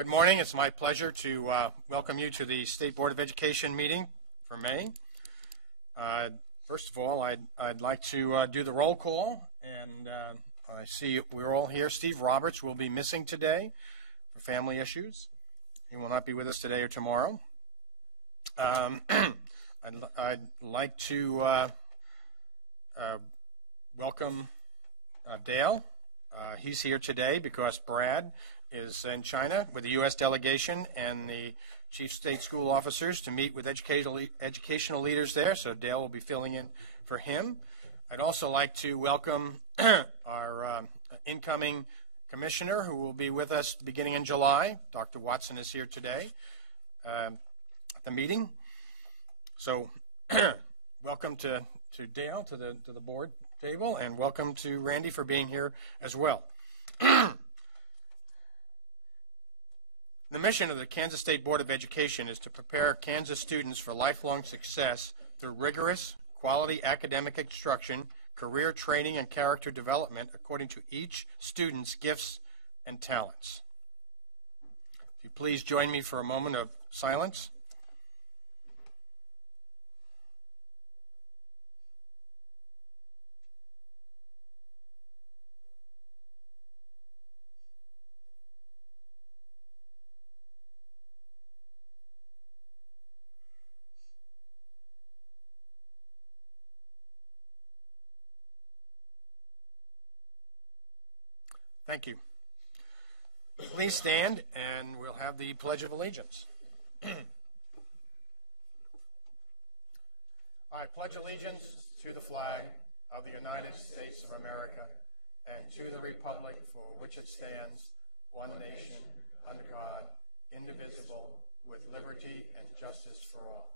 Good morning. It's my pleasure to welcome you to the State Board of Education meeting for May. First of all, I'd like to do the roll call, and I see we're all here. Steve Roberts will be missing today for family issues. He will not be with us today or tomorrow. I'd like to welcome Dale. He's here today because Brad is in China with the U.S. delegation and the chief state school officers to meet with educational leaders there, so Dale will be filling in for him. I'd also like to welcome our incoming commissioner who will be with us beginning in July. Dr. Watson is here today at the meeting. So welcome to Dale, to the board table, and welcome to Randy for being here as well. The mission of the Kansas State Board of Education is to prepare Kansas students for lifelong success through rigorous, quality academic instruction, career training, and character development according to each student's gifts and talents. If you please join me for a moment of silence. Thank you. Please stand and we'll have the Pledge of Allegiance. I pledge allegiance to the flag of the United States of America and to the republic for which it stands, one nation, under God, indivisible, with liberty and justice for all.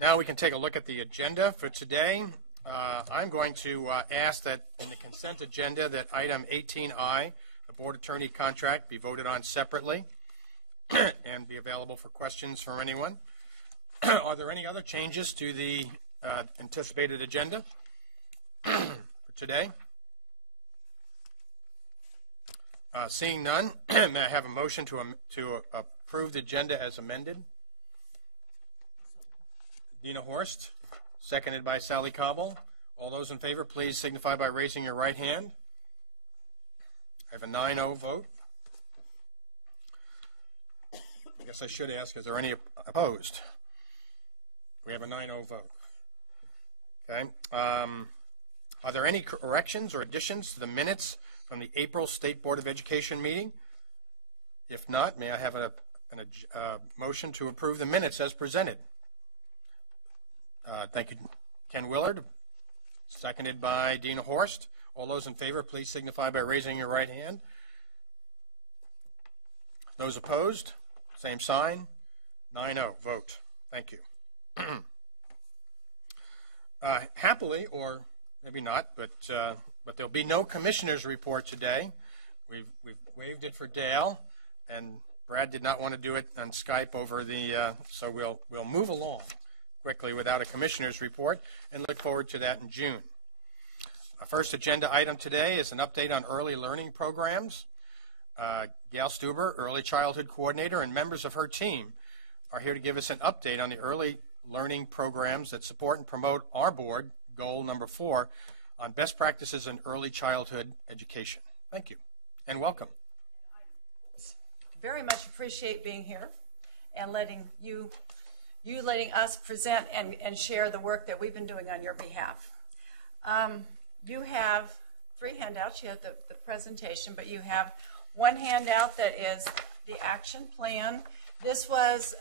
Now we can take a look at the agenda for today. I'm going to ask that in the consent agenda that item 18I, the board attorney contract, be voted on separately and be available for questions from anyone. Are there any other changes to the anticipated agenda for today? Seeing none, may I have a motion to approve the agenda as amended? Dina Horst, seconded by Sally Cobble. All those in favor, please signify by raising your right hand. I have a 9-0 vote. I guess I should ask, is there any opposed? We have a 9-0 vote. Okay. Are there any corrections or additions to the minutes from the April State Board of Education meeting? If not, may I have a motion to approve the minutes as presented? Thank you, Ken Willard, seconded by Dina Horst. All those in favor, please signify by raising your right hand. Those opposed, same sign. 9-0 vote. Thank you. Happily, or maybe not, but there'll be no commissioner's report today. We've waived it for Dale, and Brad did not want to do it on Skype over the. So we'll move along quickly without a commissioner's report and look forward to that in June. Our first agenda item today is an update on early learning programs. Gail Stuber, early childhood coordinator, and members of her team are here to give us an update on the early learning programs that support and promote our board, goal number 4, on best practices in early childhood education. Thank you and welcome. I very much appreciate being here and letting us present and share the work that we've been doing on your behalf. You have 3 handouts. You have the presentation, but you have one handout that is the action plan. This was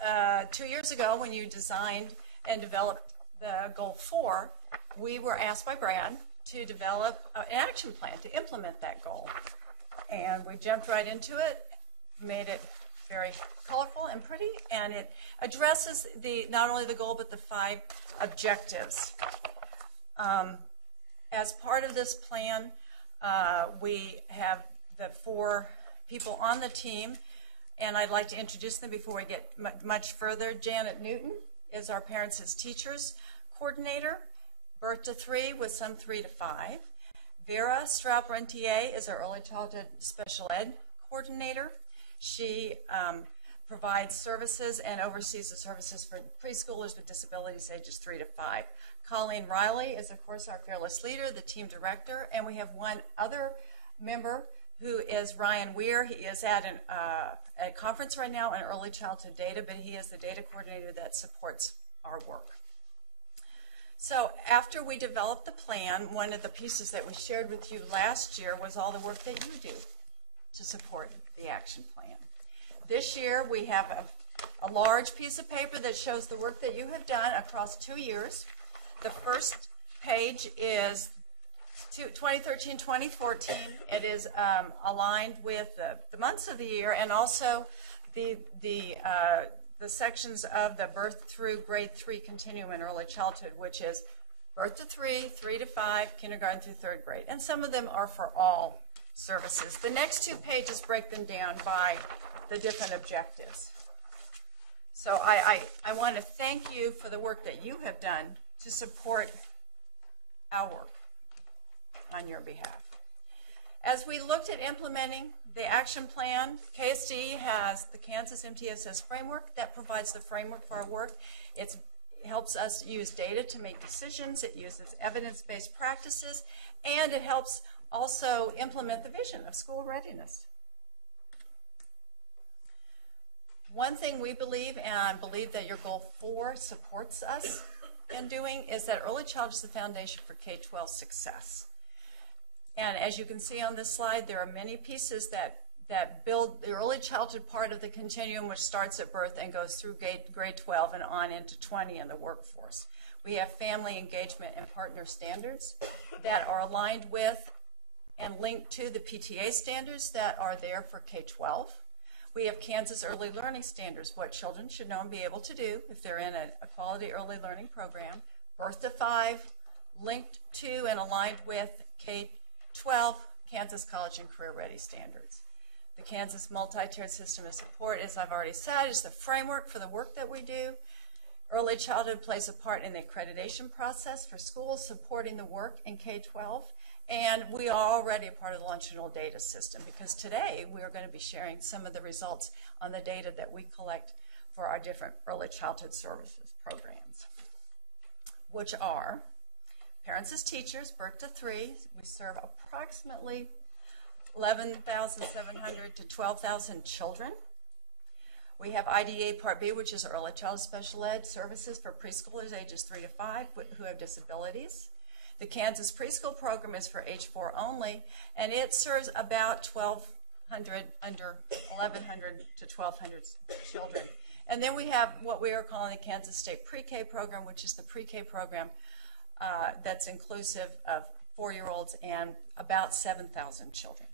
2 years ago when you designed and developed the goal 4. We were asked by Brad to develop an action plan to implement that goal. And we jumped right into it, made it very colorful and pretty, and it addresses not only the goal but the 5 objectives. As part of this plan, we have the 4 people on the team, and I'd like to introduce them before we get much further. Janet Newton is our Parents as Teachers coordinator. birth to 3 with some 3 to 5. Vera Straub-Rentier is our early childhood special ed coordinator. She provides services and oversees the services for preschoolers with disabilities ages 3 to 5. Colleen Riley is, of course, our fearless leader, the team director, and we have one other member who is Ryan Weir. He is at a conference right now on early childhood data, but he is the data coordinator that supports our work. So after we developed the plan, one of the pieces that we shared with you last year was all the work that you do to support the action plan. This year we have a large piece of paper that shows the work that you have done across 2 years. The first page is 2013-2014. It is aligned with the months of the year and also the sections of the birth through grade 3 continuum in early childhood, which is birth to 3, 3 to 5, kindergarten through 3rd grade. And some of them are for all services. The next 2 pages break them down by the different objectives. So I want to thank you for the work that you have done to support our work on your behalf. As we looked at implementing the action plan, KSDE has the Kansas MTSS framework that provides the framework for our work. It helps us use data to make decisions. It uses evidence-based practices, and it helps also implement the vision of school readiness. One thing we believe, and I believe that your goal 4 supports us in doing, is that early childhood is the foundation for K-12 success. And as you can see on this slide, there are many pieces that build the early childhood part of the continuum, which starts at birth and goes through grade 12 and on into 20 in the workforce. We have family engagement and partner standards that are aligned with and linked to the PTA standards that are there for K-12. We have Kansas Early Learning Standards, what children should know and be able to do if they're in a quality early learning program. Birth to 5, linked to and aligned with K-12, Kansas College and Career Ready Standards. The Kansas Multi-Tiered System of Support, as I've already said, is the framework for the work that we do. Early childhood plays a part in the accreditation process for schools supporting the work in K-12. And we are already a part of the longitudinal data system because today we are going to be sharing some of the results on the data that we collect for our different early childhood services programs, which are Parents as Teachers, birth to 3. We serve approximately 11,700 to 12,000 children. We have IDA Part B, which is early childhood special ed services for preschoolers ages 3 to 5 who have disabilities. The Kansas Preschool Program is for age 4 only, and it serves about 1,200, under 1,100 to 1,200 children. And then we have what we are calling the Kansas State Pre-K Program, which is the pre-K program that's inclusive of 4-year-olds and about 7,000 children.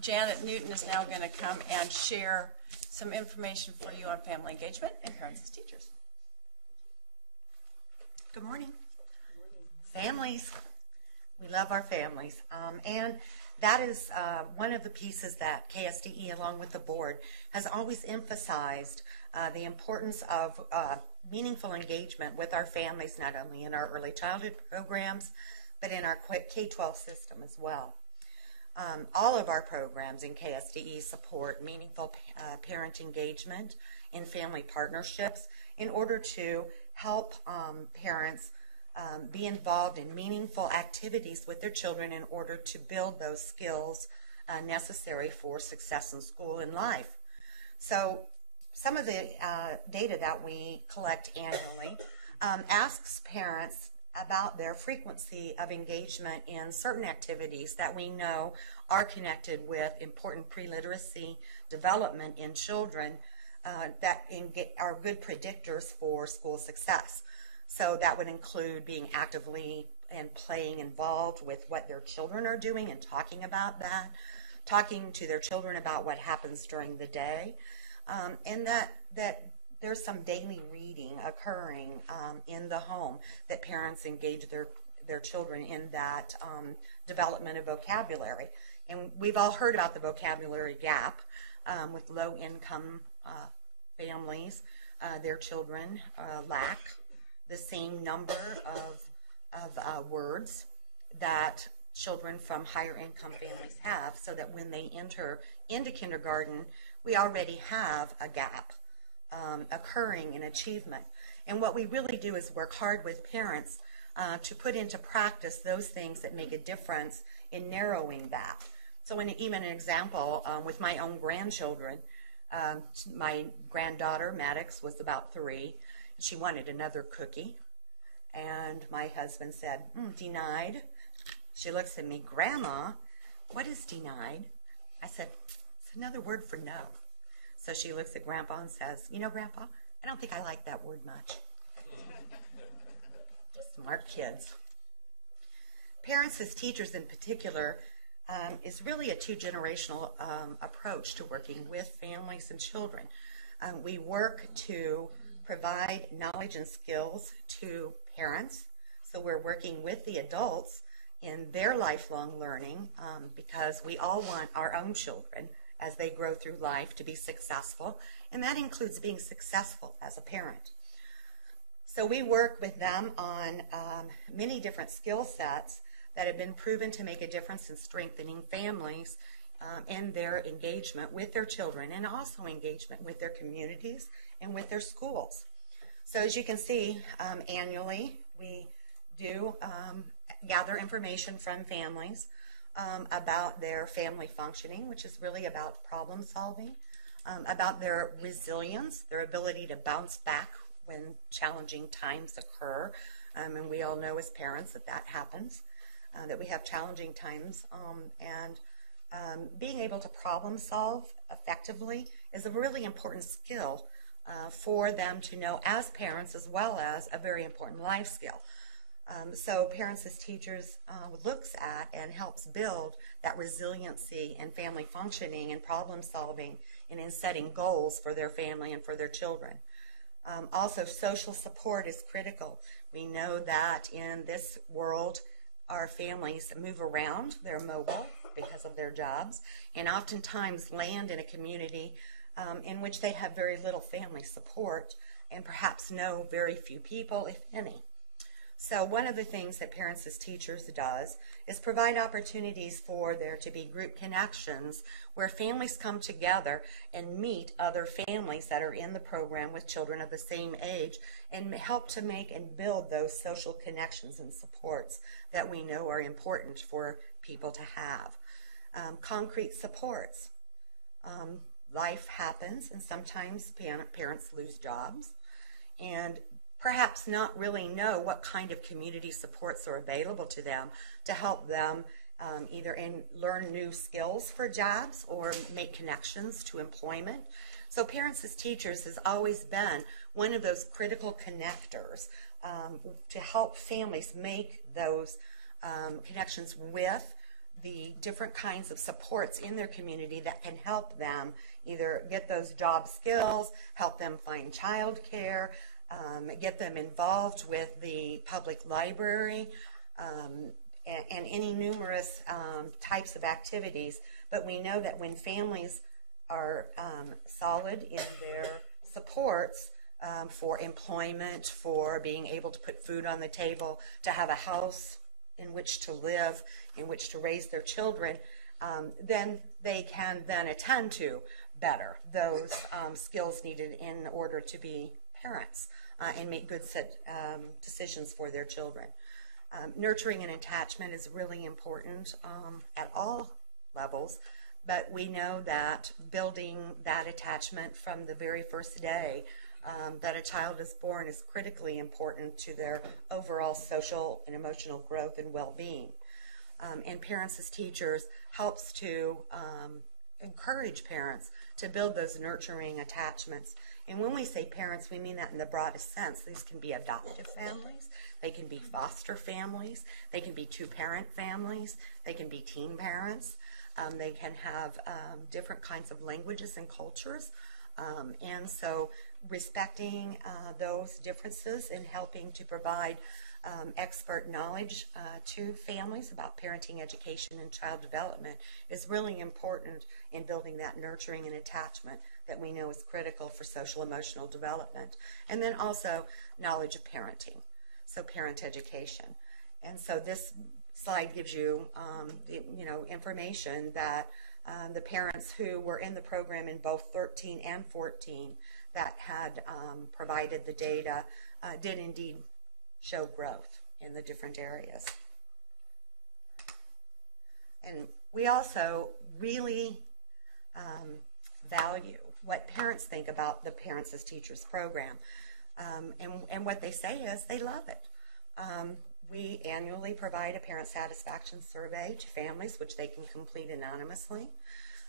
Janet Newton is now going to come and share some information for you on family engagement and parents as teachers. Good morning. Families. We love our families. And that is one of the pieces that KSDE, along with the board, has always emphasized the importance of meaningful engagement with our families, not only in our early childhood programs, but in our K-12 system as well. All of our programs in KSDE support meaningful parent engagement in family partnerships in order to help parents be involved in meaningful activities with their children in order to build those skills necessary for success in school and life. So some of the data that we collect annually asks parents about their frequency of engagement in certain activities that we know are connected with important pre-literacy development in children that are good predictors for school success. So that would include being actively and playing involved with what their children are doing and talking about that, talking to their children about what happens during the day, and that there's some daily reading occurring in the home, that parents engage their children in that development of vocabulary. And we've all heard about the vocabulary gap with low-income families. Their children lack the same number of words that children from higher income families have, so that when they enter into kindergarten, we already have a gap occurring in achievement. And what we really do is work hard with parents to put into practice those things that make a difference in narrowing that. So even an example with my own grandchildren, my granddaughter, Maddox, was about 3. She wanted another cookie. And my husband said, denied. She looks at me, Grandma, what is denied? I said, it's another word for no. So she looks at Grandpa and says, you know, Grandpa, I don't think I like that word much. Smart kids. Parents as teachers in particular is really a 2-generational approach to working with families and children. We work to provide knowledge and skills to parents. So we're working with the adults in their lifelong learning because we all want our own children as they grow through life to be successful, and that includes being successful as a parent. So we work with them on many different skill sets that have been proven to make a difference in strengthening families and their engagement with their children, and also engagement with their communities and with their schools. So as you can see, annually we do gather information from families about their family functioning, which is really about problem solving, about their resilience, their ability to bounce back when challenging times occur. And we all know as parents that that happens, that we have challenging times. And being able to problem solve effectively is a really important skill for them to know as parents, as well as a very important life skill. So Parents as Teachers looks at and helps build that resiliency and family functioning and problem solving and in setting goals for their family and for their children. Also, social support is critical. We know that in this world, our families move around. They're mobile because of their jobs, and oftentimes land in a community in which they have very little family support and perhaps know very few people, if any. So one of the things that Parents as Teachers does is provide opportunities for there to be group connections where families come together and meet other families that are in the program with children of the same age and help to make and build those social connections and supports that we know are important for people to have. Concrete supports. Life happens, and sometimes parents lose jobs and perhaps not really know what kind of community supports are available to them to help them either learn new skills for jobs or make connections to employment. So Parents as Teachers has always been one of those critical connectors to help families make those connections with the different kinds of supports in their community that can help them either get those job skills, help them find childcare, get them involved with the public library, and any numerous types of activities. But we know that when families are solid in their supports for employment, for being able to put food on the table, to have a house in which to live, in which to raise their children, then they can then attend to better those skills needed in order to be parents and make good decisions for their children. Nurturing and attachment is really important at all levels, but we know that building that attachment from the very first day that a child is born is critically important to their overall social and emotional growth and well-being. And Parents as Teachers helps to encourage parents to build those nurturing attachments. And when we say parents, we mean that in the broadest sense. These can be adoptive families, they can be foster families, they can be two-parent families, they can be teen parents, they can have different kinds of languages and cultures. And so respecting those differences and helping to provide expert knowledge to families about parenting, education, and child development is really important in building that nurturing and attachment that we know is critical for social emotional development. And then also knowledge of parenting, so parent education. And so this slide gives you, information that the parents who were in the program in both 13 and 14 that had provided the data did indeed show growth in the different areas. And we also really value what parents think about the Parents as Teachers program. And what they say is they love it. We annually provide a parent satisfaction survey to families, which they can complete anonymously.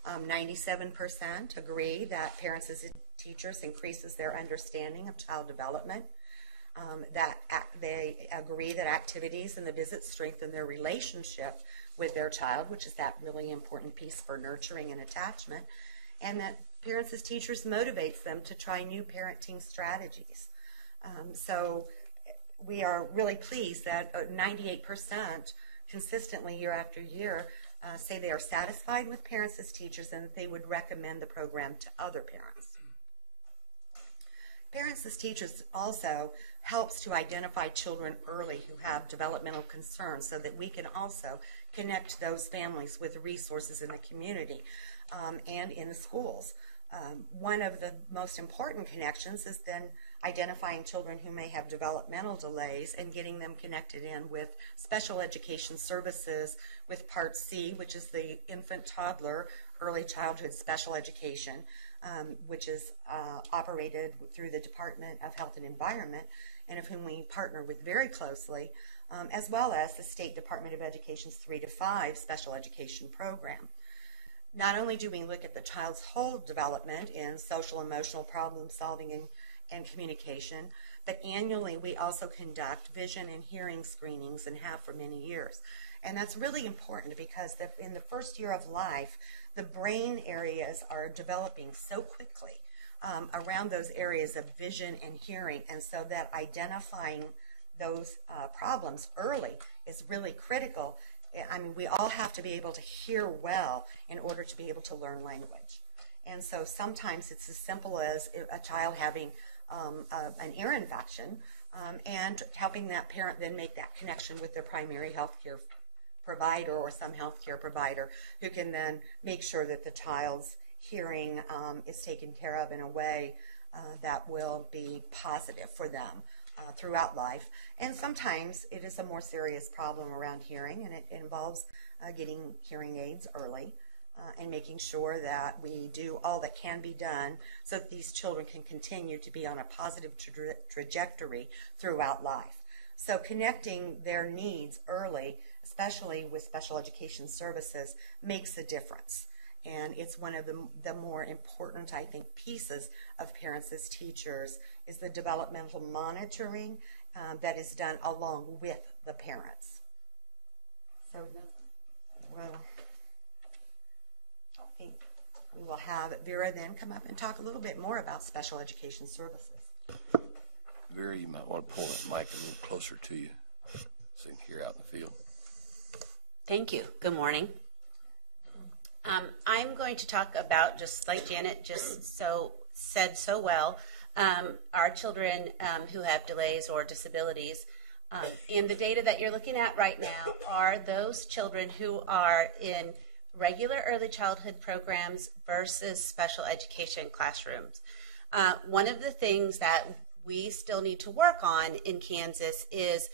97% agree that Parents as Teachers increases their understanding of child development. They agree that activities and the visits strengthen their relationship with their child, which is that really important piece for nurturing and attachment, and that Parents as Teachers motivates them to try new parenting strategies. So we are really pleased that 98% consistently year after year say they are satisfied with Parents as Teachers and that they would recommend the program to other parents. Parents as Teachers also helps to identify children early who have developmental concerns so that we can also connect those families with resources in the community and in the schools. One of the most important connections is then identifying children who may have developmental delays and getting them connected in with special education services with Part C, which is the infant toddler early childhood special education, which is operated through the Department of Health and Environment, and of whom we partner with very closely, as well as the State Department of Education's 3 to 5 special education program. Not only do we look at the child's whole development in social emotional problem solving and communication, but annually we also conduct vision and hearing screenings and have for many years. And that's really important because in the first year of life, the brain areas are developing so quickly around those areas of vision and hearing, and so that identifying those problems early is really critical. I mean, we all have to be able to hear well in order to be able to learn language. And so sometimes it's as simple as a child having an ear infection and helping that parent then make that connection with their primary health care provider or some health care provider who can then make sure that the child's hearing is taken care of in a way that will be positive for them throughout life. And sometimes it is a more serious problem around hearing, and it involves getting hearing aids early and making sure that we do all that can be done so that these children can continue to be on a positive trajectory throughout life. So connecting their needs early, especially with special education services, makes a difference. And it's one of the more important, I think, pieces of Parents as Teachers is the developmental monitoring that is done along with the parents. So, well, I think we will have Vera then come up and talk a little bit more about special education services. Vera, you might want to pull that mic a little closer to you so you can hear out in the field. Thank you. Good morning. I'm going to talk about, just like Janet just said so well, our children who have delays or disabilities. And the data that you're looking at right now are those children who are in regular early childhood programs versus special education classrooms. One of the things that we still need to work on in Kansas is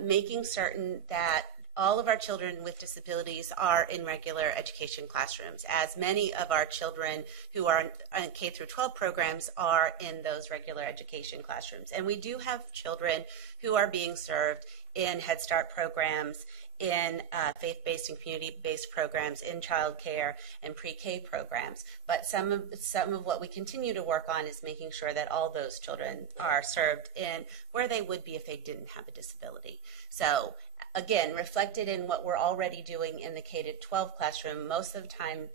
making certain that all of our children with disabilities are in regular education classrooms, as many of our children who are in K through 12 programs are in those regular education classrooms. And we do have children who are being served in Head Start programs, in faith-based and community-based programs, in child care and pre-K programs. But some of what we continue to work on is making sure that all those children are served in where they would be if they didn't have a disability. So again, reflected in what we're already doing in the K-12 classroom, most of the time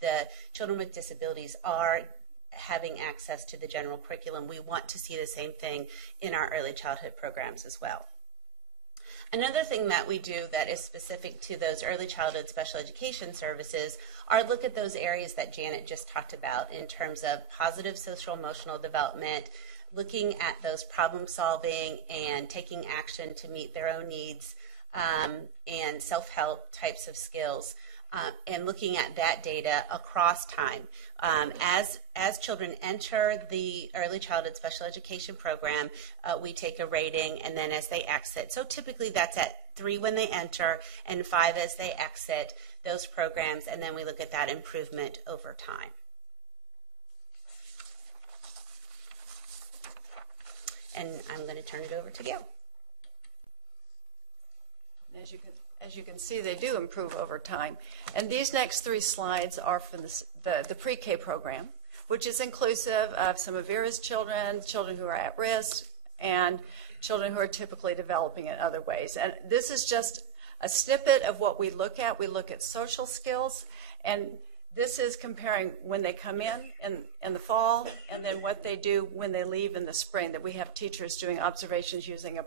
the children with disabilities are having access to the general curriculum. We want to see the same thing in our early childhood programs as well. Another thing that we do that is specific to those early childhood special education services are look at those areas that Janet just talked about in terms of positive social emotional development, looking at those problem solving and taking action to meet their own needs, and self-help types of skills, and looking at that data across time. As children enter the early childhood special education program, we take a rating, and then as they exit. So typically that's at 3 when they enter and 5 as they exit those programs, and then we look at that improvement over time. And I'm going to turn it over to Gail. As you can see, they do improve over time. And these next 3 slides are from the pre-K program, which is inclusive of some of Vera's children, children who are at risk, and children who are typically developing in other ways. And this is just a snippet of what we look at. We look at social skills, and this is comparing when they come in the fall, and then what they do when they leave in the spring, that we have teachers doing observations using an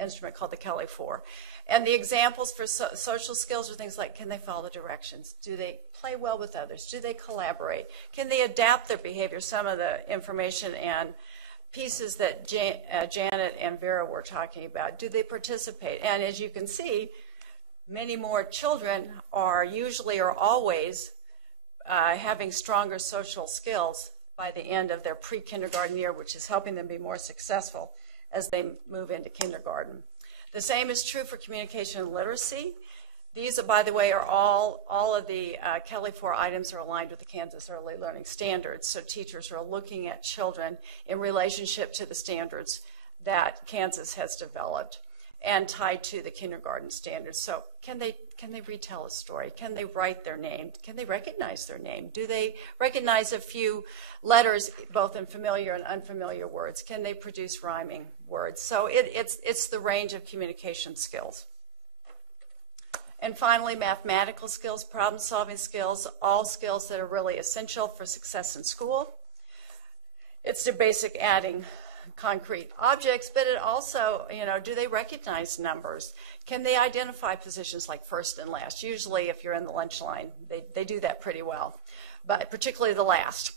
instrument called the Kelly 4. And the examples for social skills are things like, can they follow directions? Do they play well with others? Do they collaborate? Can they adapt their behavior? Some of the information and pieces that Janet and Vera were talking about. Do they participate? And as you can see, many more children are usually or always having stronger social skills by the end of their pre-kindergarten year, which is helping them be more successful as they move into kindergarten. The same is true for communication and literacy. These, by the way, are all of the Kelly 4 items are aligned with the Kansas Early Learning Standards, so teachers are looking at children in relationship to the standards that Kansas has developed and tied to the kindergarten standards. So can they retell a story? Can they write their name? Can they recognize their name? Do they recognize a few letters, both in familiar and unfamiliar words? Can they produce rhyming words? So it's the range of communication skills. And finally, mathematical skills, problem-solving skills, all skills that are really essential for success in school. It's the basic adding concrete objects, but it also, do they recognize numbers? Can they identify positions like first and last? Usually, if you're in the lunch line, they do that pretty well, but particularly the last.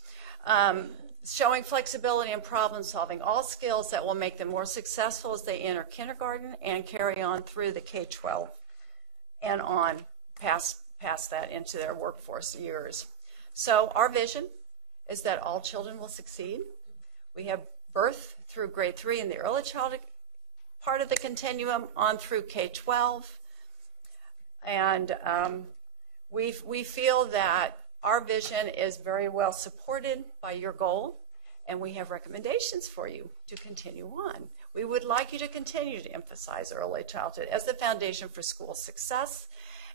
Showing flexibility and problem solving, all skills that will make them more successful as they enter kindergarten and carry on through the K-12 and on past that into their workforce years. So our vision is that all children will succeed. We have birth through grade 3 in the early childhood part of the continuum on through K-12. And we feel that our vision is very well supported by your goal, and we have recommendations for you to continue on. We would like you to continue to emphasize early childhood as the foundation for school success,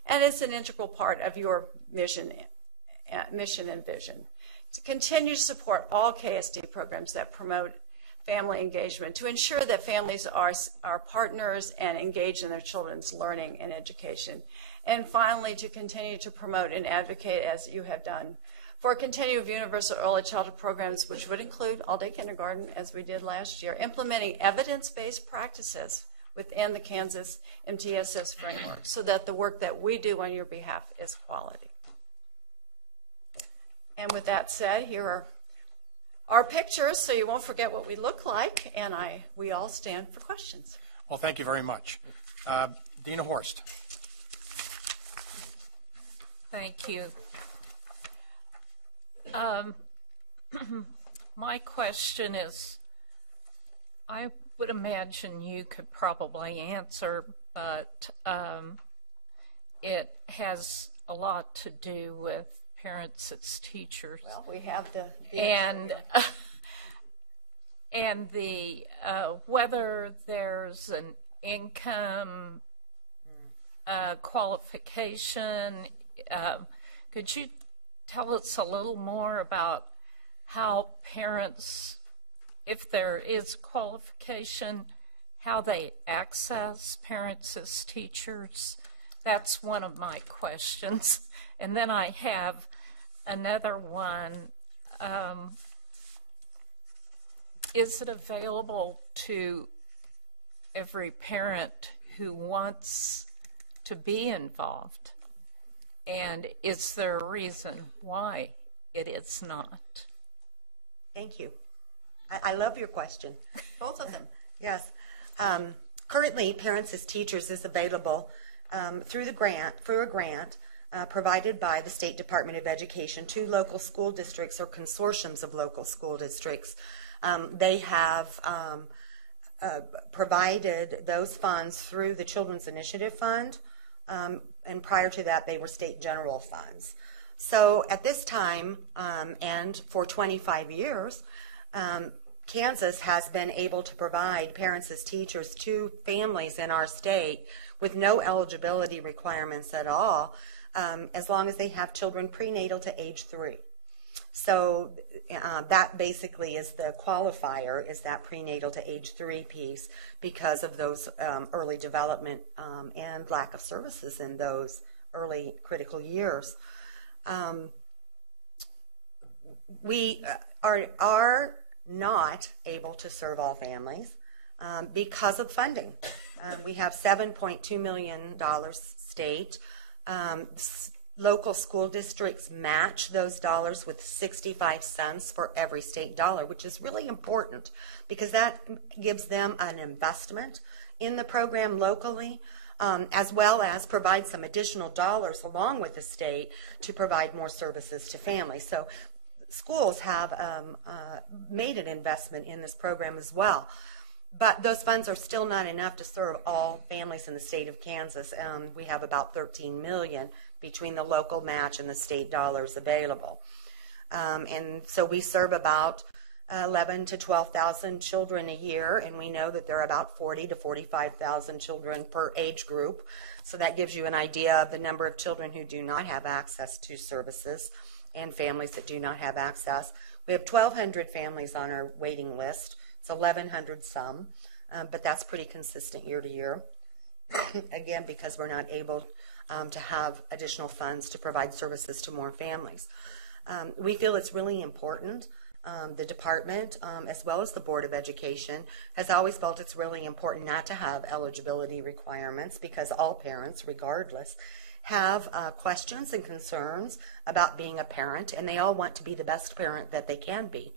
and it's an integral part of your mission and vision. To continue to support all KSD programs that promote family engagement, to ensure that families are partners and engaged in their children's learning and education. And finally, to continue to promote and advocate, as you have done, for continued universal early childhood programs, which would include all-day kindergarten, as we did last year, implementing evidence-based practices within the Kansas MTSS framework so that the work that we do on your behalf is quality. And with that said, here are our pictures, so you won't forget what we look like, and we all stand for questions. Well, thank you very much. Dina Horst. Thank you. My question is, I would imagine you could probably answer, but it has a lot to do with parents as teachers. Well, we have the and the whether there's an income qualification. Could you tell us a little more about how parents, if there is qualification, how they access parents as teachers? That's one of my questions. And then I have another one. Is it available to every parent who wants to be involved? And is there a reason why it is not? Thank you. I love your question. Both of them. Yes. Currently, Parents as Teachers is available through a grant provided by the State Department of Education to local school districts or consortiums of local school districts. They have provided those funds through the Children's Initiative Fund, and prior to that, they were state general funds. So at this time, and for 25 years, Kansas has been able to provide Parents as Teachers to families in our state with no eligibility requirements at all, as long as they have children prenatal to age 3. So that basically is the qualifier, is that prenatal to age 3 piece, because of those early development and lack of services in those early critical years. We are not able to serve all families because of funding. We have $7.2 million state. Local school districts match those dollars with 65 cents for every state dollar, which is really important because that gives them an investment in the program locally, as well as provide some additional dollars along with the state to provide more services to families. So schools have made an investment in this program as well. But those funds are still not enough to serve all families in the state of Kansas. We have about $13 million between the local match and the state dollars available. And so we serve about 11 to 12,000 children a year, and we know that there are about 40 to 45,000 children per age group. So that gives you an idea of the number of children who do not have access to services and families that do not have access. We have 1,200 families on our waiting list. It's 1,100 some, but that's pretty consistent year to year. Again, because we're not able to have additional funds to provide services to more families. We feel it's really important. The department, as well as the Board of Education, has always felt it's really important not to have eligibility requirements because all parents, regardless, have questions and concerns about being a parent, and they all want to be the best parent that they can be.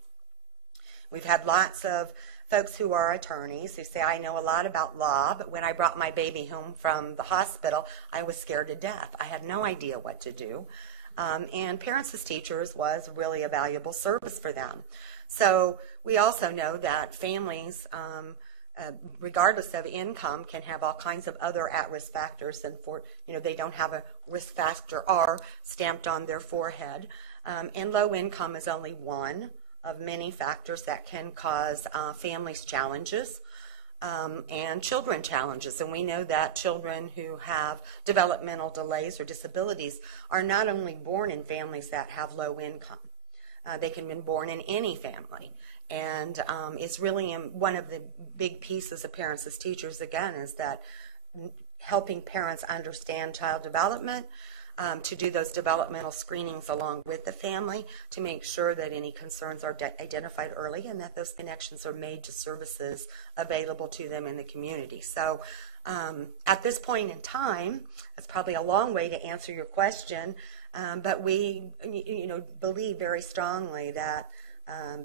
We've had lots of folks who are attorneys who say, I know a lot about law, but when I brought my baby home from the hospital, I was scared to death. I had no idea what to do. And Parents as Teachers was really a valuable service for them. So we also know that families, regardless of income, can have all kinds of other at-risk factors, and they don't have a risk factor R stamped on their forehead. And low income is only one of many factors that can cause families challenges and children challenges. And we know that children who have developmental delays or disabilities are not only born in families that have low income. They can be born in any family. And it's really one of the big pieces of Parents as Teachers, again, is that helping parents understand child development, to do those developmental screenings along with the family to make sure that any concerns are identified early and that those connections are made to services available to them in the community. So at this point in time, it's probably a long way to answer your question, but we believe very strongly that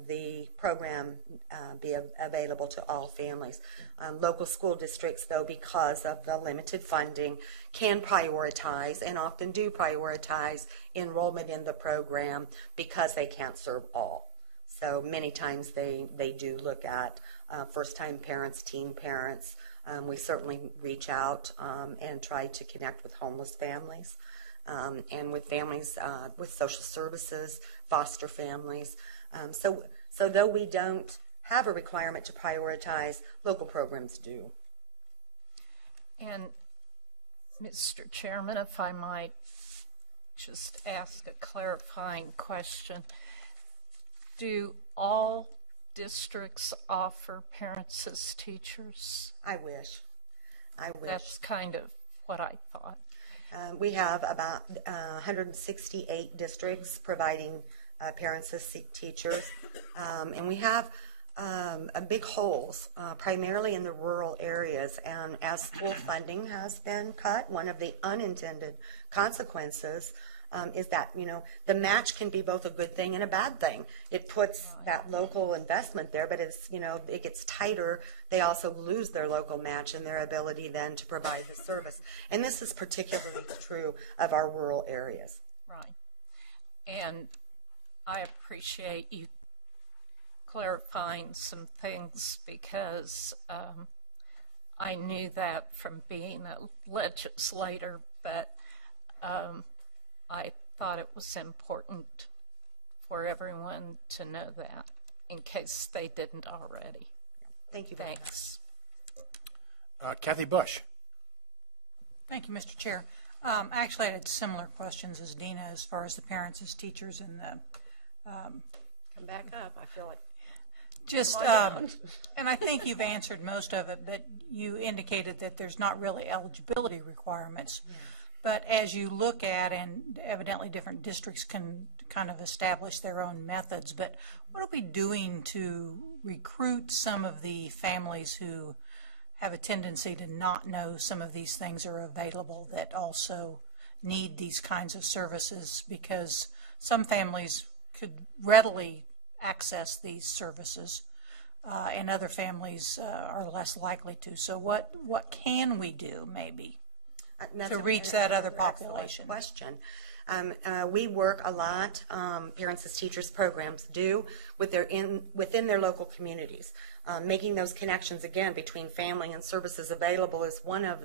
the program be available to all families. Local school districts, though, because of the limited funding, can prioritize and often do prioritize enrollment in the program because they can't serve all. So many times they do look at first-time parents, teen parents. We certainly reach out and try to connect with homeless families and with families with social services, foster families. So though we don't have a requirement to prioritize, local programs do. And Mr. Chairman, if I might just ask a clarifying question. Do all districts offer Parents as Teachers? I wish. That's kind of what I thought. We have about 168 districts providing Parents as Teachers, and we have big holes, primarily in the rural areas. And as school funding has been cut, one of the unintended consequences is that, the match can be both a good thing and a bad thing. It puts that local investment there, but it's, it gets tighter. They also lose their local match and their ability then to provide the service. And this is particularly true of our rural areas. Right. And I appreciate you clarifying some things because I knew that from being a legislator, but I thought it was important for everyone to know that in case they didn't already. Thank you. Thanks. Kathy Bush. Thank you, Mr. Chair. Actually, I had similar questions as Dina as far as the parents as teachers and the Come back up. I feel like. just, and I think you've answered most of it, but you indicated that there's not really eligibility requirements. Yeah. But as you look at, and evidently different districts can kind of establish their own methods, but what are we doing to recruit some of the families who have a tendency to not know some of these things are available that also need these kinds of services? Because some families could readily access these services, and other families are less likely to. So what can we do, maybe, to reach that other population? Question. We work a lot, parents as teachers programs do, within their local communities. Making those connections, again, between family and services available is one of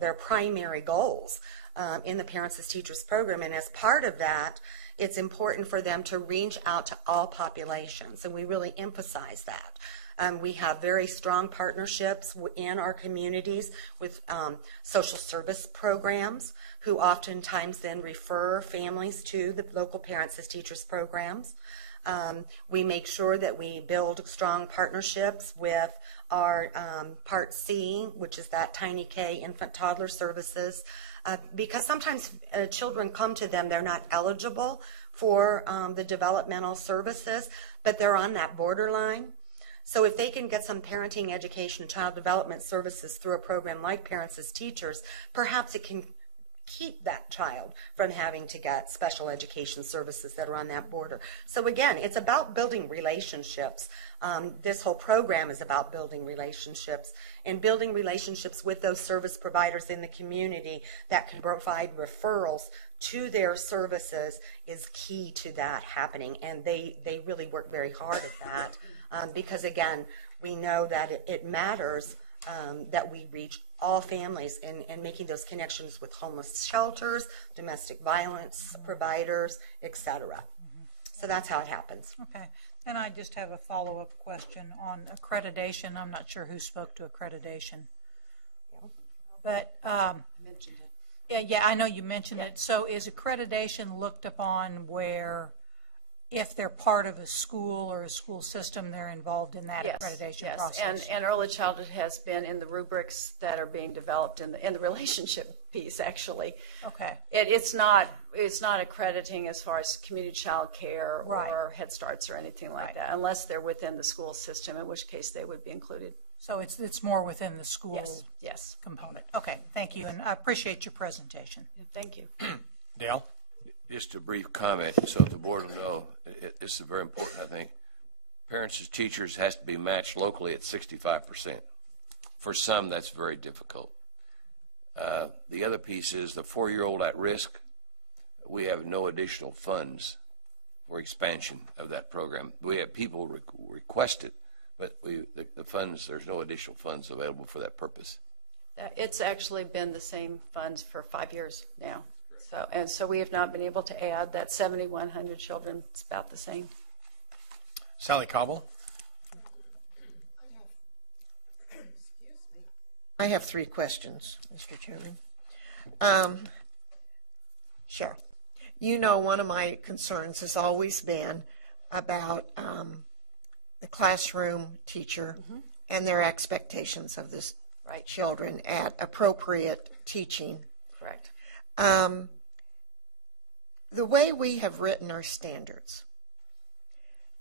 their primary goals in the Parents as Teachers program. And as part of that, it's important for them to reach out to all populations, and we really emphasize that. We have very strong partnerships in our communities with social service programs who oftentimes then refer families to the local Parents as Teachers programs. We make sure that we build strong partnerships with our Part C, which is that tiny K infant toddler services, because sometimes children come to them, they're not eligible for the developmental services, but they're on that borderline. So if they can get some parenting, education, and child development services through a program like Parents as Teachers, perhaps it can keep that child from having to get special education services that are on that border. So again, it's about building relationships. This whole program is about building relationships and building relationships with those service providers in the community that can provide referrals to their services is key to that happening. And they really work very hard at that. Because again, we know that it matters that we reach all families and making those connections with homeless shelters, domestic violence providers, etc. So that's how it happens. Okay. And I just have a follow-up question on accreditation. I'm not sure who spoke to accreditation. But mentioned it. Yeah, I know you mentioned it. So is accreditation looked upon where if they're part of a school or a school system, they're involved in that accreditation process? And early childhood has been in the rubrics that are being developed in the relationship piece, actually. Okay. It's not accrediting as far as community child care or Head Starts or anything like that, unless they're within the school system, in which case they would be included. So it's more within the school yes. component. Okay, thank you, and I appreciate your presentation. Thank you. Dale? Just a brief comment so the board will know. This is very important, I think. Parents as teachers has to be matched locally at 65%. For some, that's very difficult. The other piece is the 4-year-old at risk. We have no additional funds for expansion of that program. We have people request it, but the funds, there's no additional funds available for that purpose. It's actually been the same funds for 5 years now. So we have not been able to add that 7,100 children. It's about the same. Sally Cobble. I have 3 questions, Mr. Chairman. Sure. You know, one of my concerns has always been about the classroom teacher and their expectations of this children at appropriate teaching. Correct. The way we have written our standards,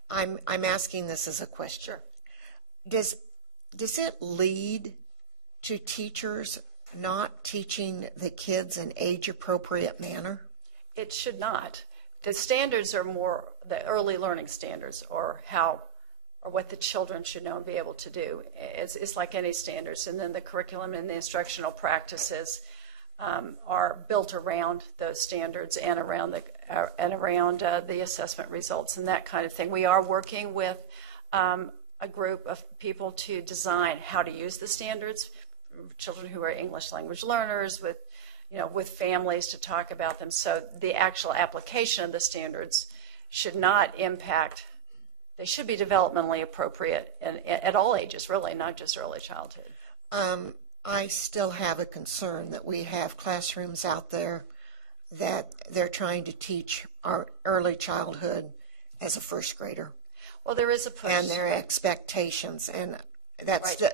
I'm asking this as a question. Sure. Does it lead to teachers not teaching the kids in age-appropriate manner? It should not. The standards are more the early learning standards, or what the children should know and be able to do. It's like any standards, and then the curriculum and the instructional practices are built around those standards and around the assessment results and that kind of thing. We are working with a group of people to design how to use the standards, children who are English language learners, with families to talk about them. So the actual application of the standards should not impact. They should be developmentally appropriate at all ages, really, not just early childhood. I still have a concern that we have classrooms out there that they're trying to teach our early childhood as a first grader. Well, there is a push. And their expectations, and that's Right.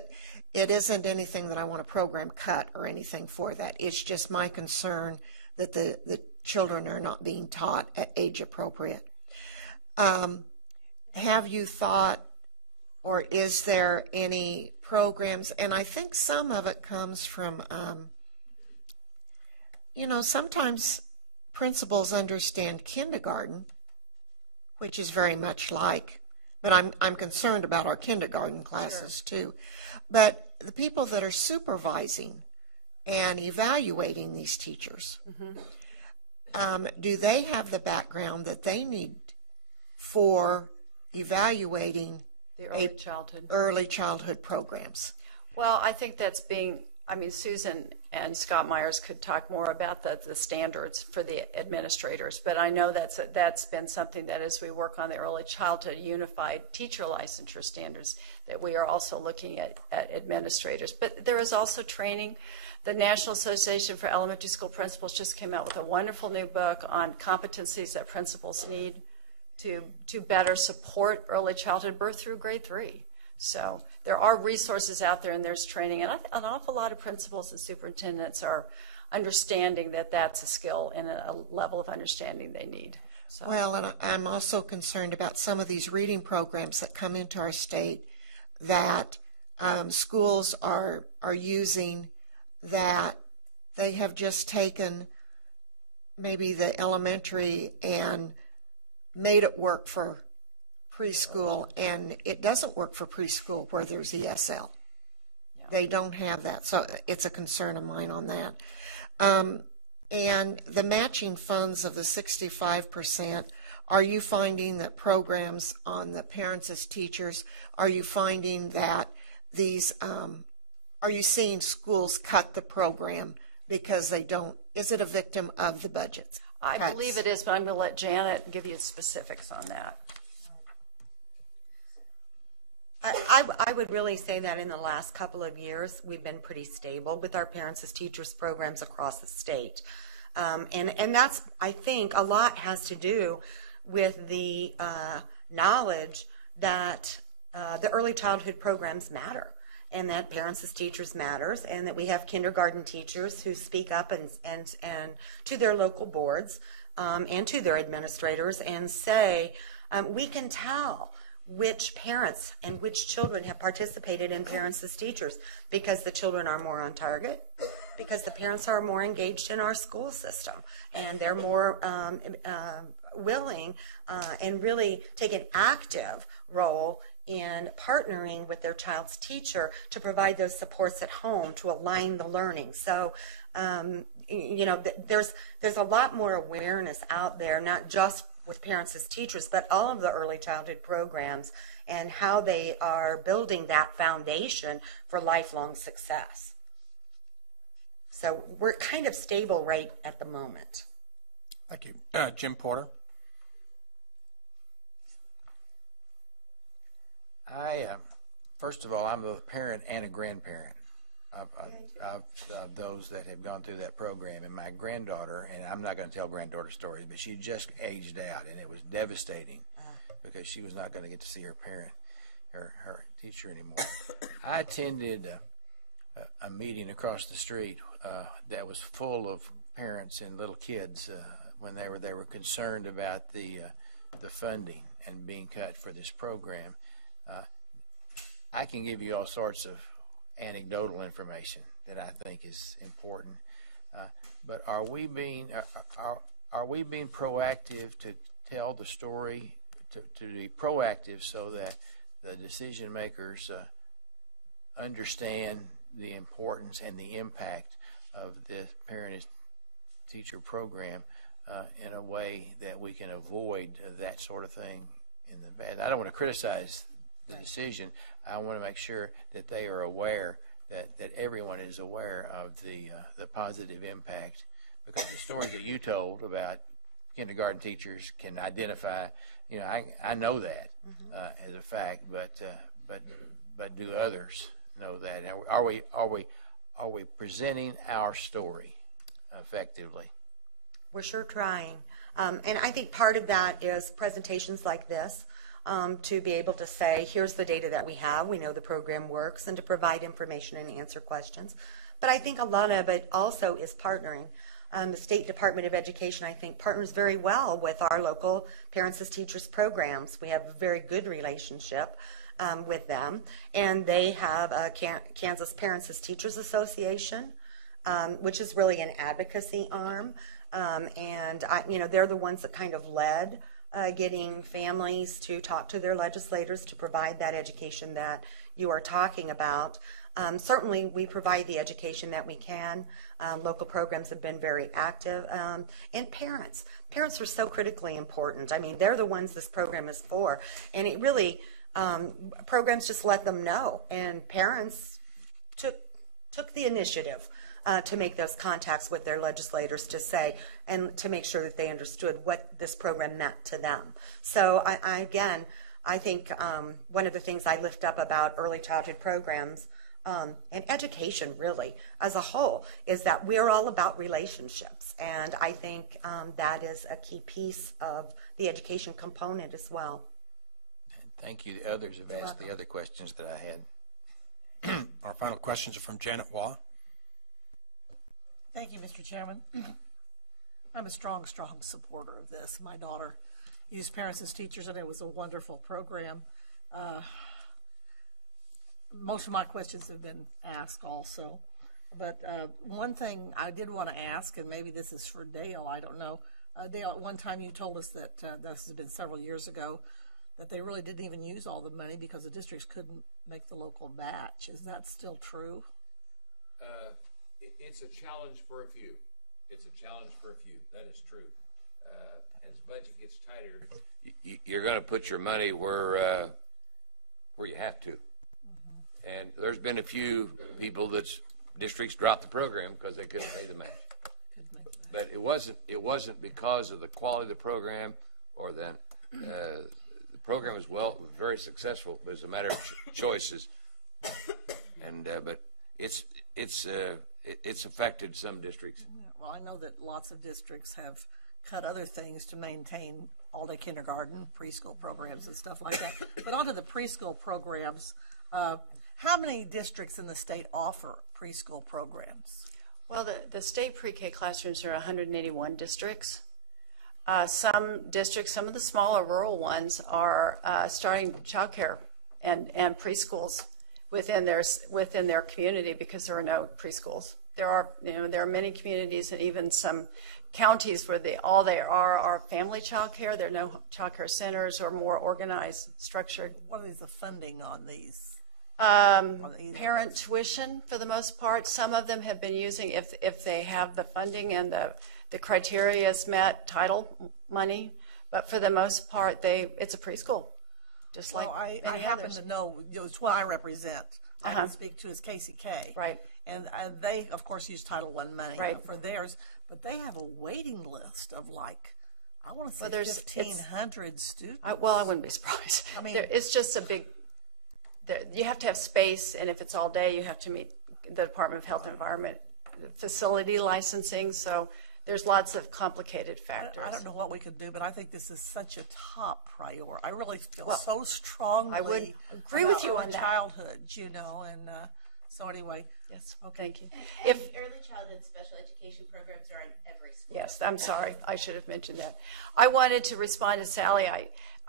It isn't anything that I want a program cut or anything for that. It's just my concern that the children are not being taught at age appropriate. Have you thought, or is there any programs, and I think some of it comes from, sometimes principals understand kindergarten, which is very much like, but I'm concerned about our kindergarten classes too. But the people that are supervising and evaluating these teachers, do they have the background that they need for evaluating The early childhood programs? Well, I think that's Susan and Scott Myers could talk more about the standards for the administrators, but I know that's been something that as we work on the early childhood unified teacher licensure standards, that we are also looking at administrators. But there is also training. The National Association for Elementary School Principals just came out with a wonderful new book on competencies that principals need to better support early childhood birth through grade 3. So there are resources out there, and there's training, and an awful lot of principals and superintendents are understanding that that's a skill and a level of understanding they need. So. Well, and I'm also concerned about some of these reading programs that come into our state that schools are using, that they have just taken maybe the elementary and made it work for preschool, and it doesn't work for preschool where there's ESL. Yeah. They don't have that, so it's a concern of mine on that. And the matching funds of the 65%, are you finding that programs on the parents as teachers, are you finding that these, are you seeing schools cut the program because they don't, is it a victim of the budgets? I believe it is, but I'm going to let Janet give you specifics on that. I would really say that in the last couple of years, we've been pretty stable with our parents as teachers programs across the state. And that's, I think, a lot has to do with the knowledge that the early childhood programs matter, and that parents as teachers matters, and that we have kindergarten teachers who speak up and to their local boards and to their administrators and say, we can tell which parents and which children have participated in parents as teachers because the children are more on target, because the parents are more engaged in our school system, and they're more willing and really take an active role in partnering with their child's teacher to provide those supports at home to align the learning. So, there's a lot more awareness out there, not just with parents as teachers, but all of the early childhood programs and how they are building that foundation for lifelong success. So we're kind of stable right at the moment. Thank you. Jim Porter. First of all, I'm a parent and a grandparent of those that have gone through that program. And my granddaughter, and I'm not going to tell granddaughter stories, but she just aged out, and it was devastating because she was not going to get to see her parent, her teacher anymore. I attended a meeting across the street that was full of parents and little kids when they were concerned about the the funding and being cut for this program. I can give you all sorts of anecdotal information that I think is important, but are we being proactive to tell the story, to be proactive so that the decision makers understand the importance and the impact of the parent-teacher program in a way that we can avoid that sort of thing in the bad? I don't want to criticize the decision. I want to make sure that they are aware, that everyone is aware of the positive impact, because the story that you told about kindergarten teachers can identify, I know that as a fact, but do others know that? And are we presenting our story effectively? We're sure trying. And I think part of that is presentations like this, to be able to say, here's the data that we have, we know the program works, and to provide information and answer questions. But I think a lot of it also is partnering. The State Department of Education, I think, partners very well with our local Parents as Teachers programs. We have a very good relationship with them, and they have a Kansas Parents as Teachers Association, which is really an advocacy arm, and they're the ones that kind of led getting families to talk to their legislators to provide that education that you are talking about. Certainly, we provide the education that we can. Local programs have been very active. And parents are so critically important. I mean, they're the ones this program is for. And it really, programs just let them know. And parents took the initiative to make those contacts with their legislators to say, and to make sure that they understood what this program meant to them. So I think one of the things I lift up about early childhood programs and education really as a whole is that we're all about relationships, and I think that is a key piece of the education component as well. Thank you. The others have asked the other questions that I had. Our final questions are from Janet Waugh. Thank you, Mr. Chairman. I'm a strong supporter of this. My daughter used Parents as Teachers, and it was a wonderful program. Most of my questions have been asked also. But one thing I did want to ask, and maybe this is for Dale, I don't know. Dale, at one time you told us that, this has been several years ago, that they really didn't even use all the money because the districts couldn't make the local match. Is that still true? It's a challenge for a few. That is true. As the budget gets tighter, you're going to put your money where you have to. And there's been a few people districts dropped the program because they couldn't pay the match. But it wasn't because of the quality of the program or the program was very successful. But it's a matter of choices. And but it's affected some districts. Well, I know that lots of districts have cut other things to maintain all-day kindergarten, preschool programs, and stuff like that. But onto the preschool programs, how many districts in the state offer preschool programs? Well, the state pre-K classrooms are 181 districts. Some districts, some of the smaller rural ones, are starting childcare and preschools within their community because there are no preschools. There are many communities and even some counties where all they are family childcare. There are no childcare centers or more organized, structured. What is the funding on these? Parent tuition for the most part. Some of them have been using, if they have the funding and the criteria is met, title money. But for the most part, it's a preschool. Just like I happen to know, it's what I represent. I can speak to is KCK. Right. And they, of course, use Title I money for theirs, but they have a waiting list of I want to say 1,500 students. I wouldn't be surprised. I mean, it's just a big, you have to have space, and if it's all day, you have to meet the Department of Health and Environment facility licensing, so there's lots of complicated factors. I don't know what we could do, but I think this is such a top priority. I really feel so strongly I would agree with you on that. childhood, and so anyway, Yes, thank you. And early childhood special education programs are in every school. Yes, I'm sorry. I should have mentioned that. I wanted to respond to Sally.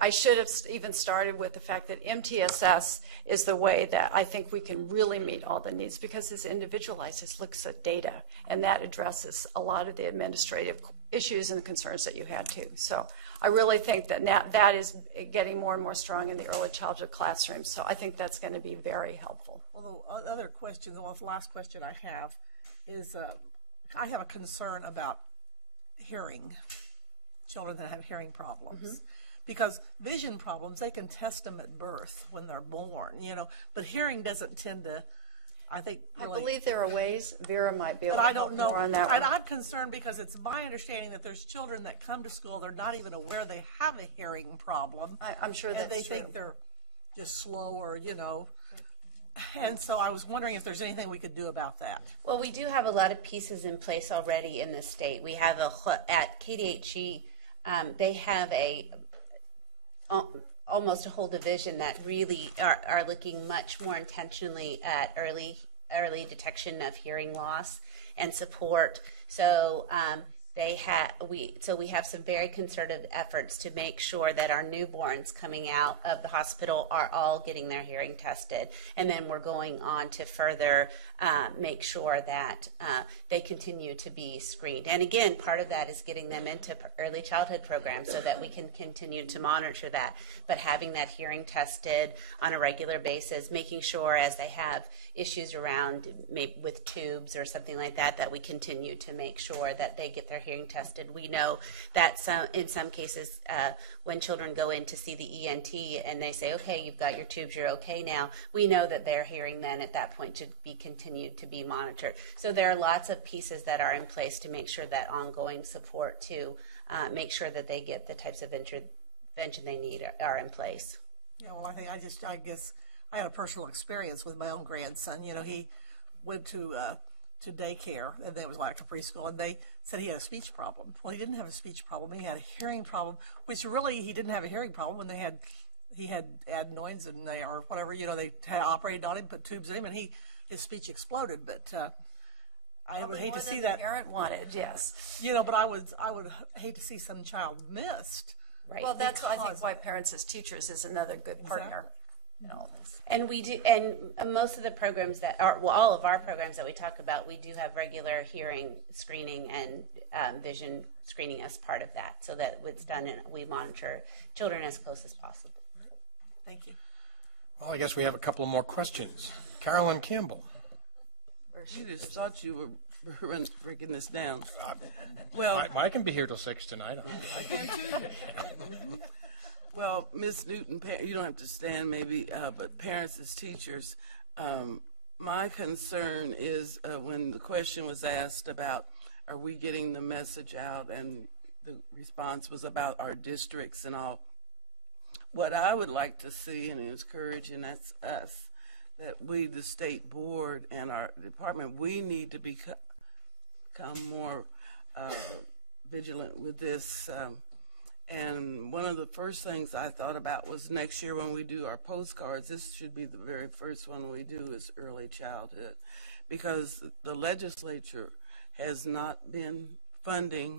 I should have even started with the fact that MTSS is the way that I think we can really meet all the needs, because it's individualized. It looks at data, and that addresses a lot of the administrative issues and concerns that you had too. So I really think that now that is getting more and more strong in the early childhood classroom. So I think that's going to be very helpful. Well, the other question, the last question I have is, I have a concern about hearing, children that have hearing problems. Because vision problems, they can test them at birth when they're born, but hearing doesn't tend to, I think, really. I believe there are ways. Vera might be able But to I don't know. help more on that one. And I'm concerned because it's my understanding that there's children that come to school, they're not even aware they have a hearing problem. I'm sure that's and they true. think they're just slow or, And so I was wondering if there's anything we could do about that. Well, we do have a lot of pieces in place already in the state. We have at KDHE, they have almost a whole division that really are looking much more intentionally at early detection of hearing loss and support. So we have some very concerted efforts to make sure that our newborns coming out of the hospital are all getting their hearing tested, and then we're going on to further make sure that they continue to be screened. And again, part of that is getting them into early childhood programs so that we can continue to monitor that. But having that hearing tested on a regular basis, making sure as they have issues around maybe with tubes or something like that, that we continue to make sure that they get their hearing tested. We know that in some cases, when children go in to see the ENT and they say, okay, you've got your tubes, you're okay now, we know that their hearing then at that point should be continued to be monitored. So there are lots of pieces that are in place to make sure that ongoing support to make sure that they get the types of intervention they need are in place. Yeah, well, I guess I had a personal experience with my own grandson. He went to daycare, and then it was like to preschool, and they said he had a speech problem. Well, he didn't have a speech problem. He had a hearing problem, which really he didn't have a hearing problem when he had adenoids and or whatever, they had operated on him, put tubes in him, and his speech exploded. But I would hate to see that. The parent wanted, yes. But I would hate to see some child missed. Right. Well, that's I think why parents as teachers is another good partner. In all this. And we do, and most of the programs all of our programs that we talk about, we do have regular hearing screening and vision screening as part of that, so that it's done and we monitor children as close as possible. Thank you. Well, I guess we have a couple of more questions. Carolyn Campbell. You just thought you were breaking this down. Well, I can be here till 6 tonight. I can too. Well, Ms. Newton, you don't have to stand maybe, but parents as teachers, my concern is when the question was asked about are we getting the message out, and the response was about our districts and all. What I would like to see and encourage, and that's us, that we, the state board and our department, we need to become more vigilant with this. And one of the first things I thought about was next year when we do our postcards, this should be the very first one we do is early childhood, because the legislature has not been funding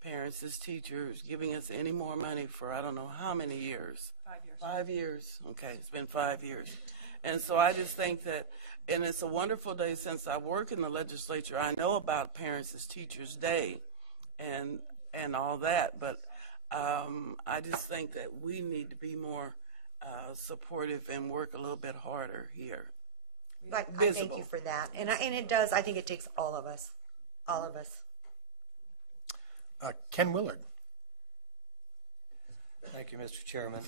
parents as teachers, giving us any more money for I don't know how many years. 5 years. 5 years. Okay, it's been 5 years. And so I just think that, and it's a wonderful day since I work in the legislature. I know about Parents as Teachers Day and all that, but I just think that we need to be more supportive and work a little bit harder here. But I thank you for that. And it does, I think it takes all of us. All of us. Ken Willard. Thank you, Mr. Chairman.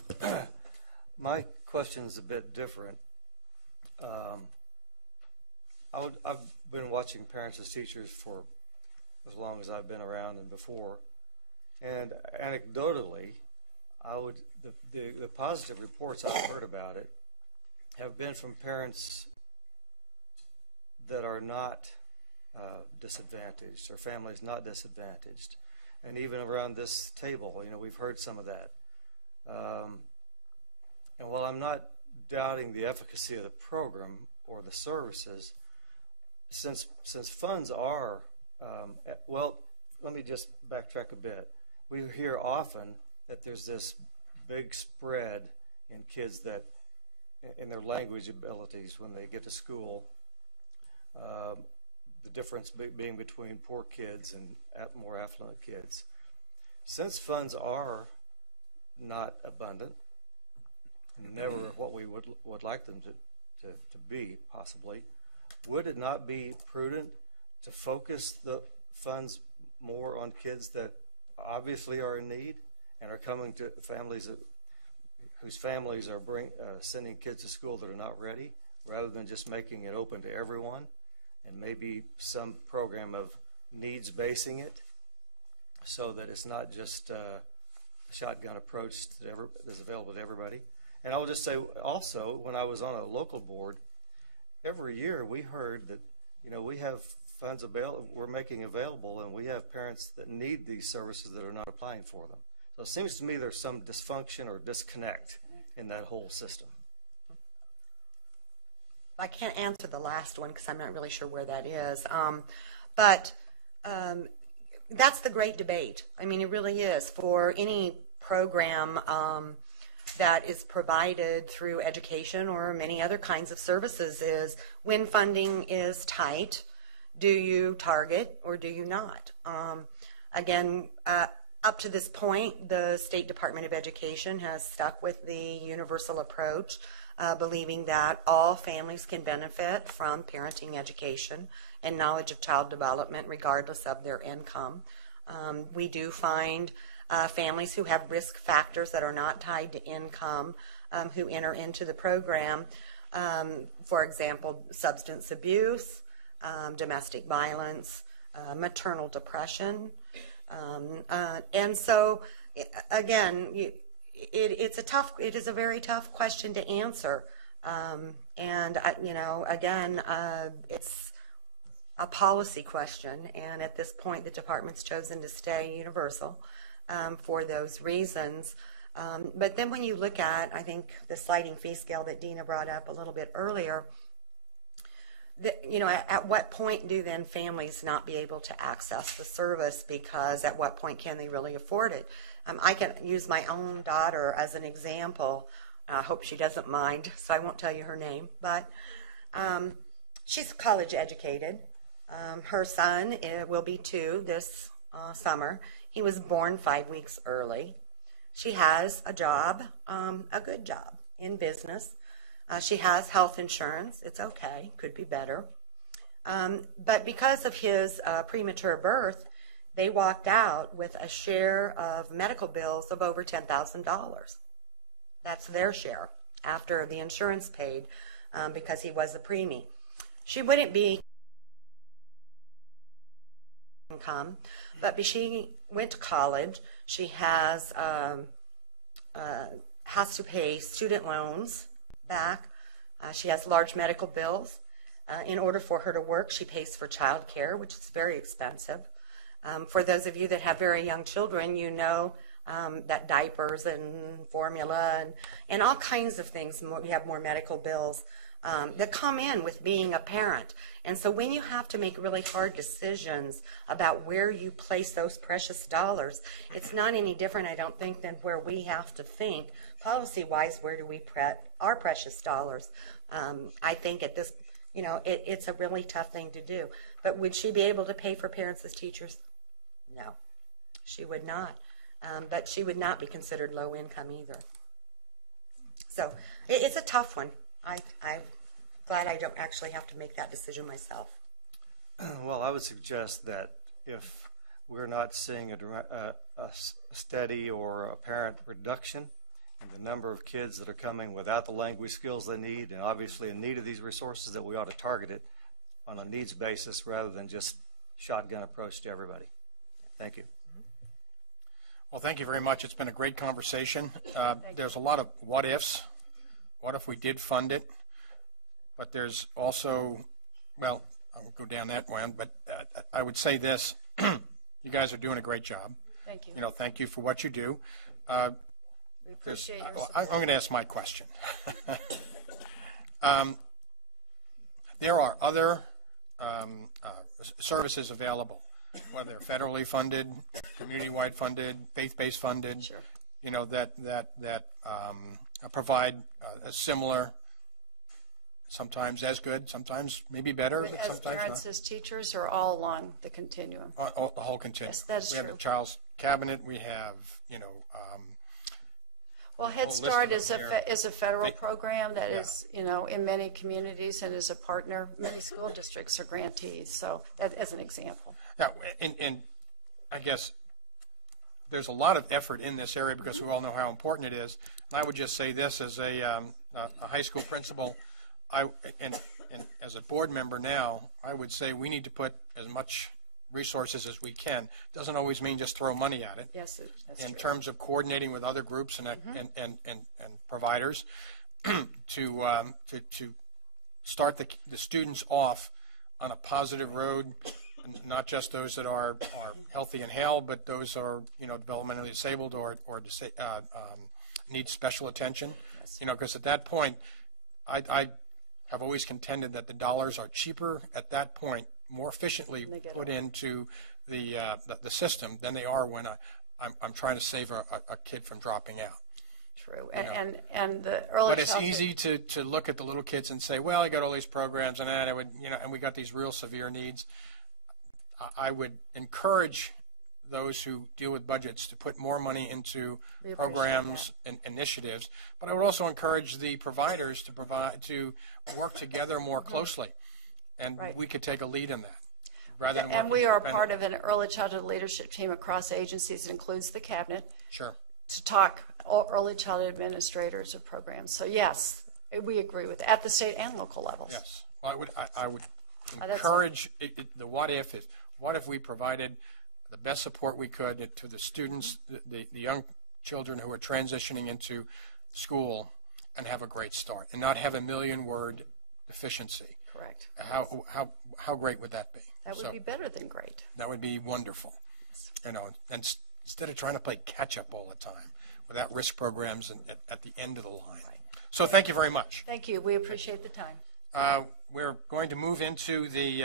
My question's a bit different. I've been watching Parents as Teachers for as long as I've been around and before. And anecdotally, the positive reports I've heard about it have been from parents that are not disadvantaged, or families not disadvantaged. And even around this table, we've heard some of that. And while I'm not doubting the efficacy of the program or the services, since funds are, well, let me just backtrack a bit. We hear often that there's this big spread in kids that, in their language abilities when they get to school, the difference being between poor kids and more affluent kids. Since funds are not abundant, never what we would like them to be, possibly, would it not be prudent to focus the funds more on kids that obviously are in need and are coming to families whose families are sending kids to school that are not ready, rather than just making it open to everyone, and maybe some program of needs basing it so that it's not just a shotgun approach that's available to everybody. And I will just say also, when I was on a local board, every year we heard that, we have funds available, we're making available, and we have parents that need these services that are not applying for them. So it seems to me there's some dysfunction or disconnect in that whole system. I can't answer the last one because I'm not really sure where that is. But that's the great debate. I mean, it really is. For any program that is provided through education or many other kinds of services, is when funding is tight, do you target or do you not? Again, up to this point, the State Department of Education has stuck with the universal approach, believing that all families can benefit from parenting education and knowledge of child development regardless of their income. We do find families who have risk factors that are not tied to income who enter into the program. For example, substance abuse, domestic violence, maternal depression. And so, again, it is a very tough question to answer. And, again, it's a policy question. And at this point, the department's chosen to stay universal for those reasons. But then when you look at, I think, the sliding fee scale that Dina brought up a little bit earlier, at what point do then families not be able to access the service, because at what point can they really afford it? I can use my own daughter as an example. I hope she doesn't mind, so I won't tell you her name, but she's college educated. Her son will be 2 this summer. He was born 5 weeks early. She has a job, a good job in business. She has health insurance. It's okay. Could be better. But because of his premature birth, they walked out with a share of medical bills of over $10,000. That's their share after the insurance paid because he was a preemie. She wouldn't be income, but she went to college. She has to pay student loans back. She has large medical bills. In order for her to work, she pays for child care, which is very expensive. For those of you that have very young children, you know that diapers and formula and all kinds of things, you have more medical bills that come in with being a parent. And so when you have to make really hard decisions about where you place those precious dollars, it's not any different, I don't think, than where we have to think policy-wise, where do we put our precious dollars? I think at this, it's a really tough thing to do. But would she be able to pay for parents as teachers? No, she would not. But she would not be considered low income either. So it's a tough one. I'm glad I don't actually have to make that decision myself. Well, I would suggest that if we're not seeing a steady or apparent reduction in the number of kids that are coming without the language skills they need, and obviously in need of these resources, that we ought to target it on a needs basis rather than just shotgun approach to everybody. Thank you. Well, thank you very much. It's been a great conversation. There's a lot of what ifs. What if we did fund it? But there's also, well, I won't go down that one, but I would say this. You guys are doing a great job. Thank you. Thank you for what you do. We appreciate your I'm going to ask my question. There are other services available, whether federally funded, community-wide funded, faith-based funded. Sure. You know, that provide a similar, sometimes as good, sometimes maybe better, As sometimes parents, not. as teachers, or all along the continuum? The whole continuum. Yes, that is we have true. the child's cabinet. We have, you know. Well, Head list Start of is them a federal program that Yeah. is, you know, in many communities and is a partner. Many school districts are grantees. So, as an example. Yeah, and I guess there's a lot of effort in this area because we all know how important it is. And I would just say this as a high school principal, and as a board member now, I would say we need to put as much resources as we can. Doesn't always mean just throw money at it. Yes, that's in true. terms of coordinating with other groups and providers to start the students off on a positive road, not just those that are healthy and hale, but those are, you know, developmentally disabled or need special attention. Yes. You know, because at that point, I have always contended that the dollars are cheaper at that point, more efficiently put into the system than they are when I'm trying to save a kid from dropping out. True. You know. And the early But it's childhood- easy to look at the little kids and say, well, I got all these programs and that I would, you know, and we got these real severe needs. I would encourage those who deal with budgets to put more money into programs and initiatives, but I would also encourage the providers to work together more closely, and we could take a lead in that. Rather than and we are independently. part of an early childhood leadership team across agencies. It includes the cabinet. Sure. To talk early childhood administrators of programs. So yes, we agree with at the state and local levels. Yes. Well, I would encourage the what if is what if we provided the best support we could to the students, the young children who are transitioning into school and have a great start and not have a 1,000,000-word deficiency. Correct. How great would that be? That would be better than great. That would be wonderful. Yes. You know, and instead of trying to play catch up all the time without risk programs at the end of the line. Right. So thank you very much. Thank you. We appreciate the time. We're going to move into the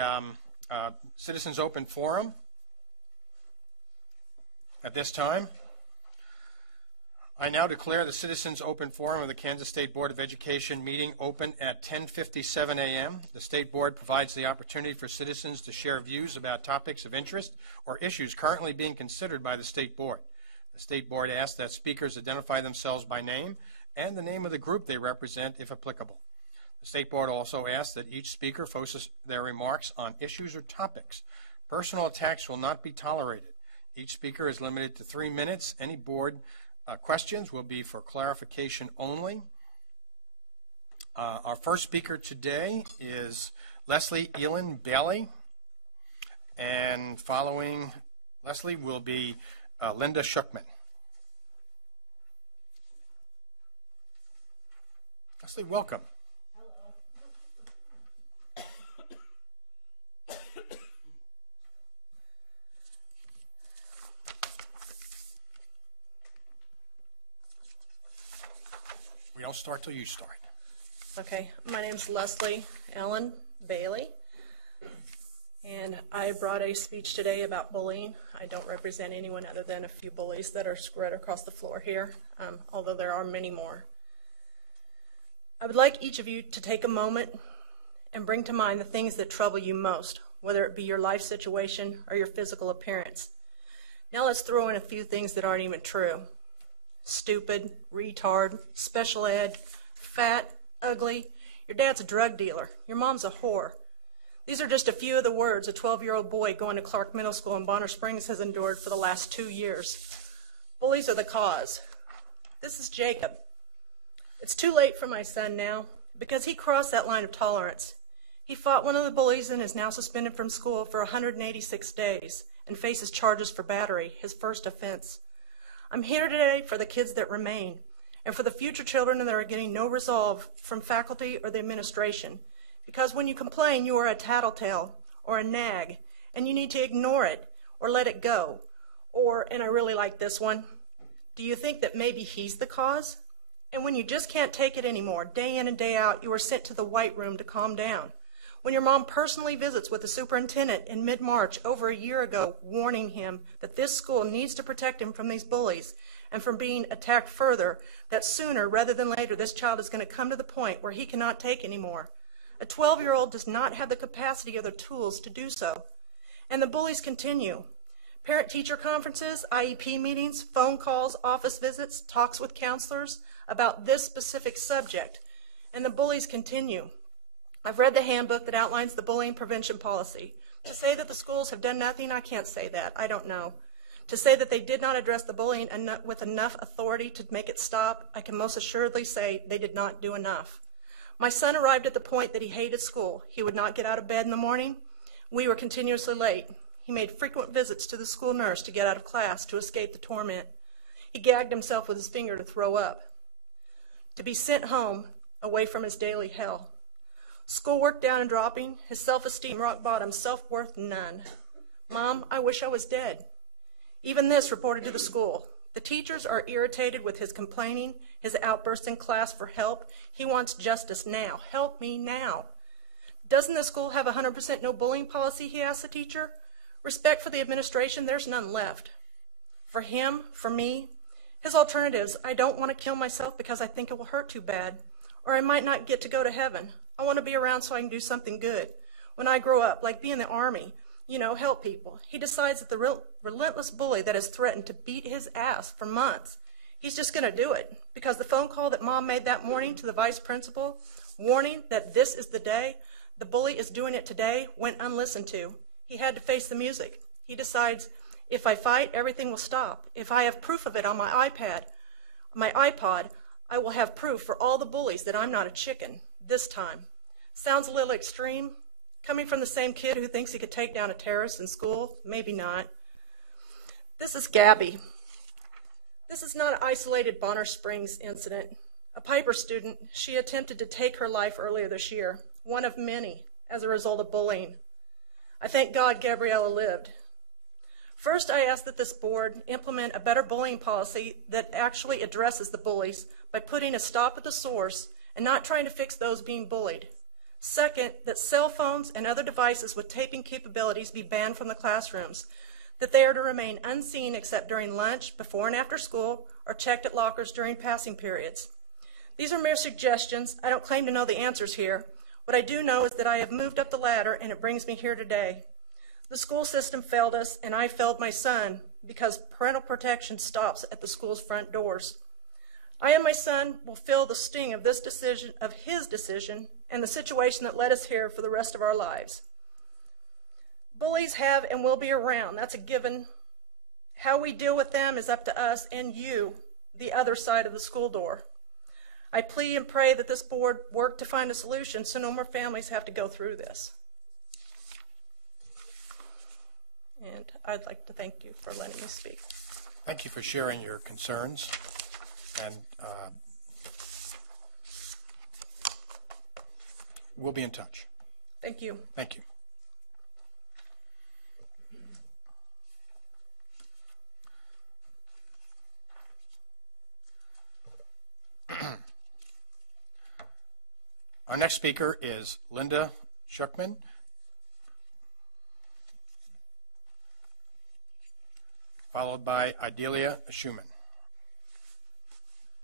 Citizens Open Forum at this time. I now declare the Citizens Open Forum of the Kansas State Board of Education meeting open at 10:57 a.m. The State Board provides the opportunity for citizens to share views about topics of interest or issues currently being considered by the State Board. The State Board asks that speakers identify themselves by name and the name of the group they represent, if applicable. The State Board also asks that each speaker focus their remarks on issues or topics. Personal attacks will not be tolerated. Each speaker is limited to 3 minutes. Any board questions will be for clarification only. Our first speaker today is Leslie Elin Bailey, and following Leslie will be Linda Schuckman. Leslie, welcome. We don't start till you start. Okay, my name's Leslie Ellen Bailey, and I brought a speech today about bullying. I don't represent anyone other than a few bullies that are spread across the floor here, although there are many more. I would like each of you to take a moment and bring to mind the things that trouble you most, whether it be your life situation or your physical appearance. Now let's throw in a few things that aren't even true. Stupid, retard, special ed, fat, ugly, your dad's a drug dealer, your mom's a whore. These are just a few of the words a 12-year-old boy going to Clark Middle School in Bonner Springs has endured for the last 2 years. Bullies are the cause. This is Jacob. It's too late for my son now because he crossed that line of tolerance. He fought one of the bullies and is now suspended from school for 186 days and faces charges for battery, his first offense. I'm here today for the kids that remain and for the future children that are getting no resolve from faculty or the administration. Because when you complain, you are a tattletale or a nag, and you need to ignore it or let it go. Or, and I really like this one, do you think that maybe he's the cause? And when you just can't take it anymore, day in and day out, you are sent to the white room to calm down. When your mom personally visits with the superintendent in mid-March over a year ago, warning him that this school needs to protect him from these bullies and from being attacked further, that sooner rather than later this child is going to come to the point where he cannot take anymore. A 12-year-old does not have the capacity or the tools to do so. And the bullies continue. Parent-teacher conferences, IEP meetings, phone calls, office visits, talks with counselors about this specific subject. And the bullies continue. I've read the handbook that outlines the bullying prevention policy. To say that the schools have done nothing, I can't say that. I don't know. To say that they did not address the bullying with enough authority to make it stop, I can most assuredly say they did not do enough. My son arrived at the point that he hated school. He would not get out of bed in the morning. We were continuously late. He made frequent visits to the school nurse to get out of class to escape the torment. He gagged himself with his finger to throw up. To be sent home, away from his daily hell. Schoolwork down and dropping, his self-esteem rock bottom, self-worth none. Mom, I wish I was dead. Even this reported to the school. The teachers are irritated with his complaining, his outbursts in class for help. He wants justice now. Help me now. Doesn't the school have a 100% no bullying policy, he asked the teacher. Respect for the administration, there's none left. For him, for me, his alternatives, I don't want to kill myself because I think it will hurt too bad, or I might not get to go to heaven. I want to be around so I can do something good. When I grow up, like be in the army, help people. He decides that the relentless bully that has threatened to beat his ass for months, he's just going to do it because the phone call that Mom made that morning to the vice principal, warning that this is the day, the bully is doing it today, went unlistened to. He had to face the music. He decides, if I fight, everything will stop. If I have proof of it on my iPod, I will have proof for all the bullies that I'm not a chicken this time. Sounds a little extreme. Coming from the same kid who thinks he could take down a terrorist in school, maybe not. This is Gabby. This is not an isolated Bonner Springs incident. A Piper student, she attempted to take her life earlier this year, one of many, as a result of bullying. I thank God Gabriella lived. First, I ask that this board implement a better bullying policy that actually addresses the bullies by putting a stop at the source and not trying to fix those being bullied. Second, that cell phones and other devices with taping capabilities be banned from the classrooms, that they are to remain unseen except during lunch, before and after school, or checked at lockers during passing periods. These are mere suggestions. I don't claim to know the answers here. What I do know is that I have moved up the ladder, and it brings me here today. The school system failed us, and I failed my son because parental protection stops at the school's front doors. I and my son will feel the sting of this decision, of his decision, and the situation that led us here for the rest of our lives. Bullies have and will be around. That's a given. How we deal with them is up to us and you, the other side of the school door. I plead and pray that this board work to find a solution so no more families have to go through this. And I'd like to thank you for letting me speak. Thank you for sharing your concerns. And we'll be in touch. Thank you. Thank you. Our next speaker is Linda Schuckman. Followed by Idelia Schumann.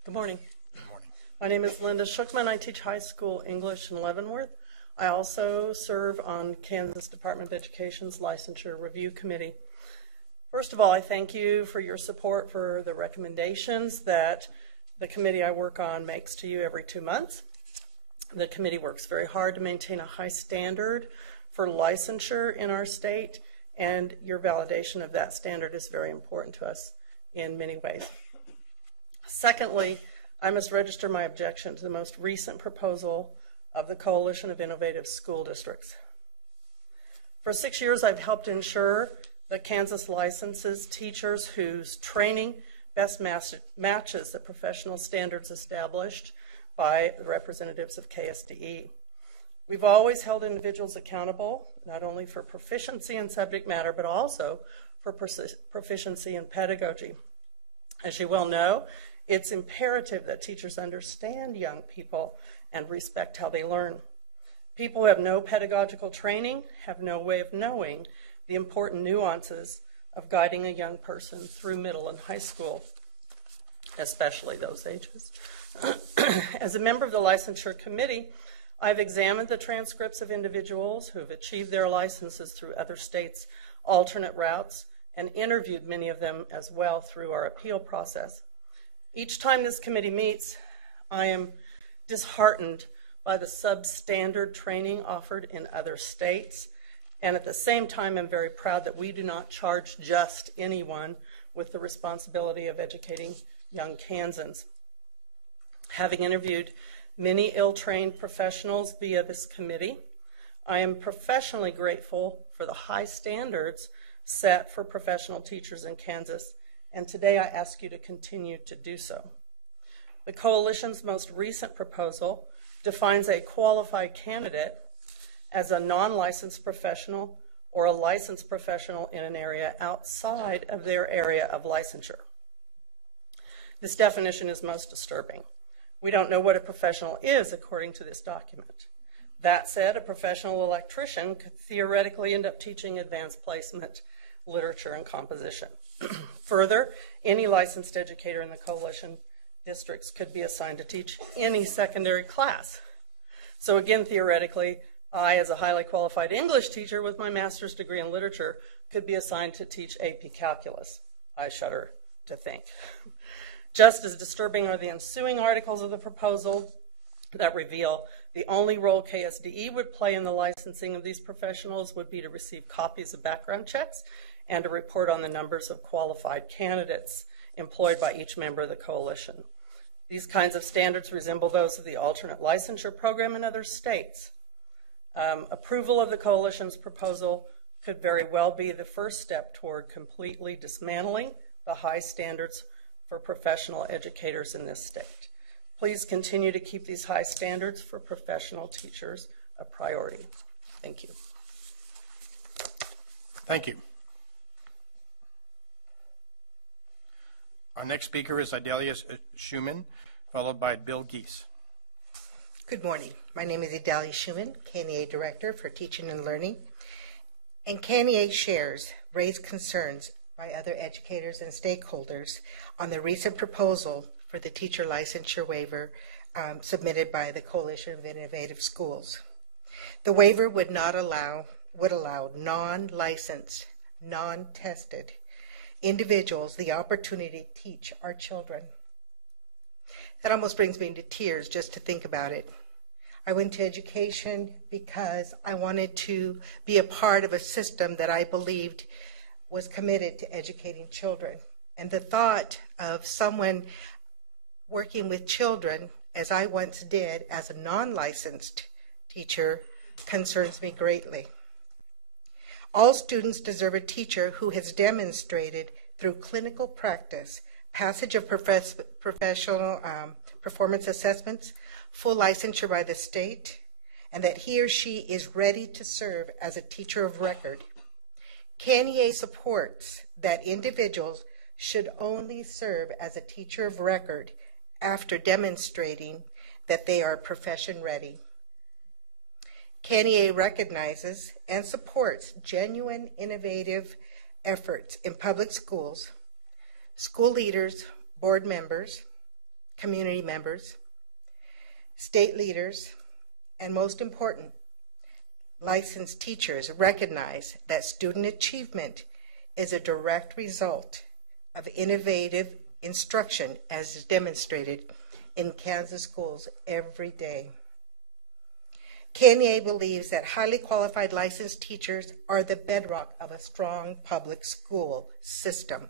Good morning. Good morning. My name is Linda Schuckman. I teach high school English in Leavenworth. I also serve on Kansas Department of Education's Licensure Review Committee. First of all, I thank you for your support for the recommendations that the committee I work on makes to you every 2 months. The committee works very hard to maintain a high standard for licensure in our state, and your validation of that standard is very important to us in many ways. Secondly, I must register my objection to the most recent proposal of the Coalition of Innovative School Districts. For 6 years, I've helped ensure that Kansas licenses teachers whose training best matches the professional standards established by the representatives of KSDE. We've always held individuals accountable, not only for proficiency in subject matter, but also for proficiency in pedagogy. As you well know, it's imperative that teachers understand young people and respect how they learn. People who have no pedagogical training have no way of knowing the important nuances of guiding a young person through middle and high school, especially those ages. As a member of the licensure committee, I've examined the transcripts of individuals who have achieved their licenses through other states' alternate routes and interviewed many of them as well through our appeal process. Each time this committee meets, I am disheartened by the substandard training offered in other states, and at the same time I'm very proud that we do not charge just anyone with the responsibility of educating young Kansans. Having interviewed many ill-trained professionals via this committee, I am professionally grateful for the high standards set for professional teachers in Kansas, and today I ask you to continue to do so. The Coalition's most recent proposal defines a qualified candidate as a non-licensed professional or a licensed professional in an area outside of their area of licensure. This definition is most disturbing. We don't know what a professional is according to this document. That said, a professional electrician could theoretically end up teaching advanced placement, literature, and composition. Further, any licensed educator in the Coalition districts could be assigned to teach any secondary class. So again, theoretically, I, as a highly qualified English teacher with my master's degree in literature, could be assigned to teach AP Calculus. I shudder to think. Just as disturbing are the ensuing articles of the proposal that reveal the only role KSDE would play in the licensing of these professionals would be to receive copies of background checks and to report on the numbers of qualified candidates employed by each member of the Coalition. These kinds of standards resemble those of the alternate licensure program in other states. Approval of the Coalition's proposal could very well be the first step toward completely dismantling the high standards for professional educators in this state. Please continue to keep these high standards for professional teachers a priority. Thank you. Thank you. Our next speaker is Idalia Schumann, followed by Bill Geese. Good morning. My name is Idalia Schumann, KNEA Director for Teaching and Learning. And KNEA shares raised concerns by other educators and stakeholders on the recent proposal for the teacher licensure waiver submitted by the Coalition of Innovative Schools. The waiver would allow non-licensed, non-tested individuals the opportunity to teach our children. That almost brings me to tears just to think about it. I went to education because I wanted to be a part of a system that I believed was committed to educating children. And the thought of someone working with children, as I once did as a non-licensed teacher, concerns me greatly. All students deserve a teacher who has demonstrated through clinical practice, passage of professional performance assessments, full licensure by the state, and that he or she is ready to serve as a teacher of record. KNEA supports that individuals should only serve as a teacher of record after demonstrating that they are profession ready. KNEA recognizes and supports genuine, innovative efforts in public schools, school leaders, board members, community members, state leaders, and most important, licensed teachers recognize that student achievement is a direct result of innovative instruction as is demonstrated in Kansas schools every day. KNEA believes that highly qualified licensed teachers are the bedrock of a strong public school system.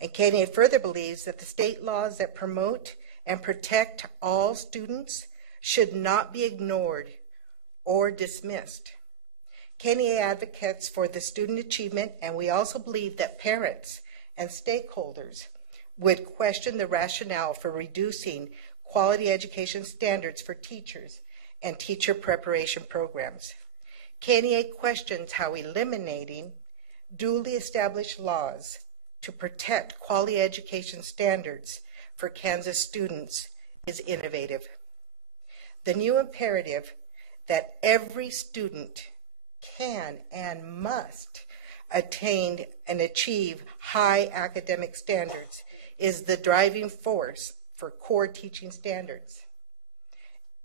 And KNEA further believes that the state laws that promote and protect all students should not be ignored or dismissed. KNEA advocates for the student achievement, and we also believe that parents and stakeholders would question the rationale for reducing quality education standards for teachers and teacher preparation programs. KNEA questions how eliminating duly established laws to protect quality education standards for Kansas students is innovative. The new imperative that every student can and must attain and achieve high academic standards is the driving force for core teaching standards.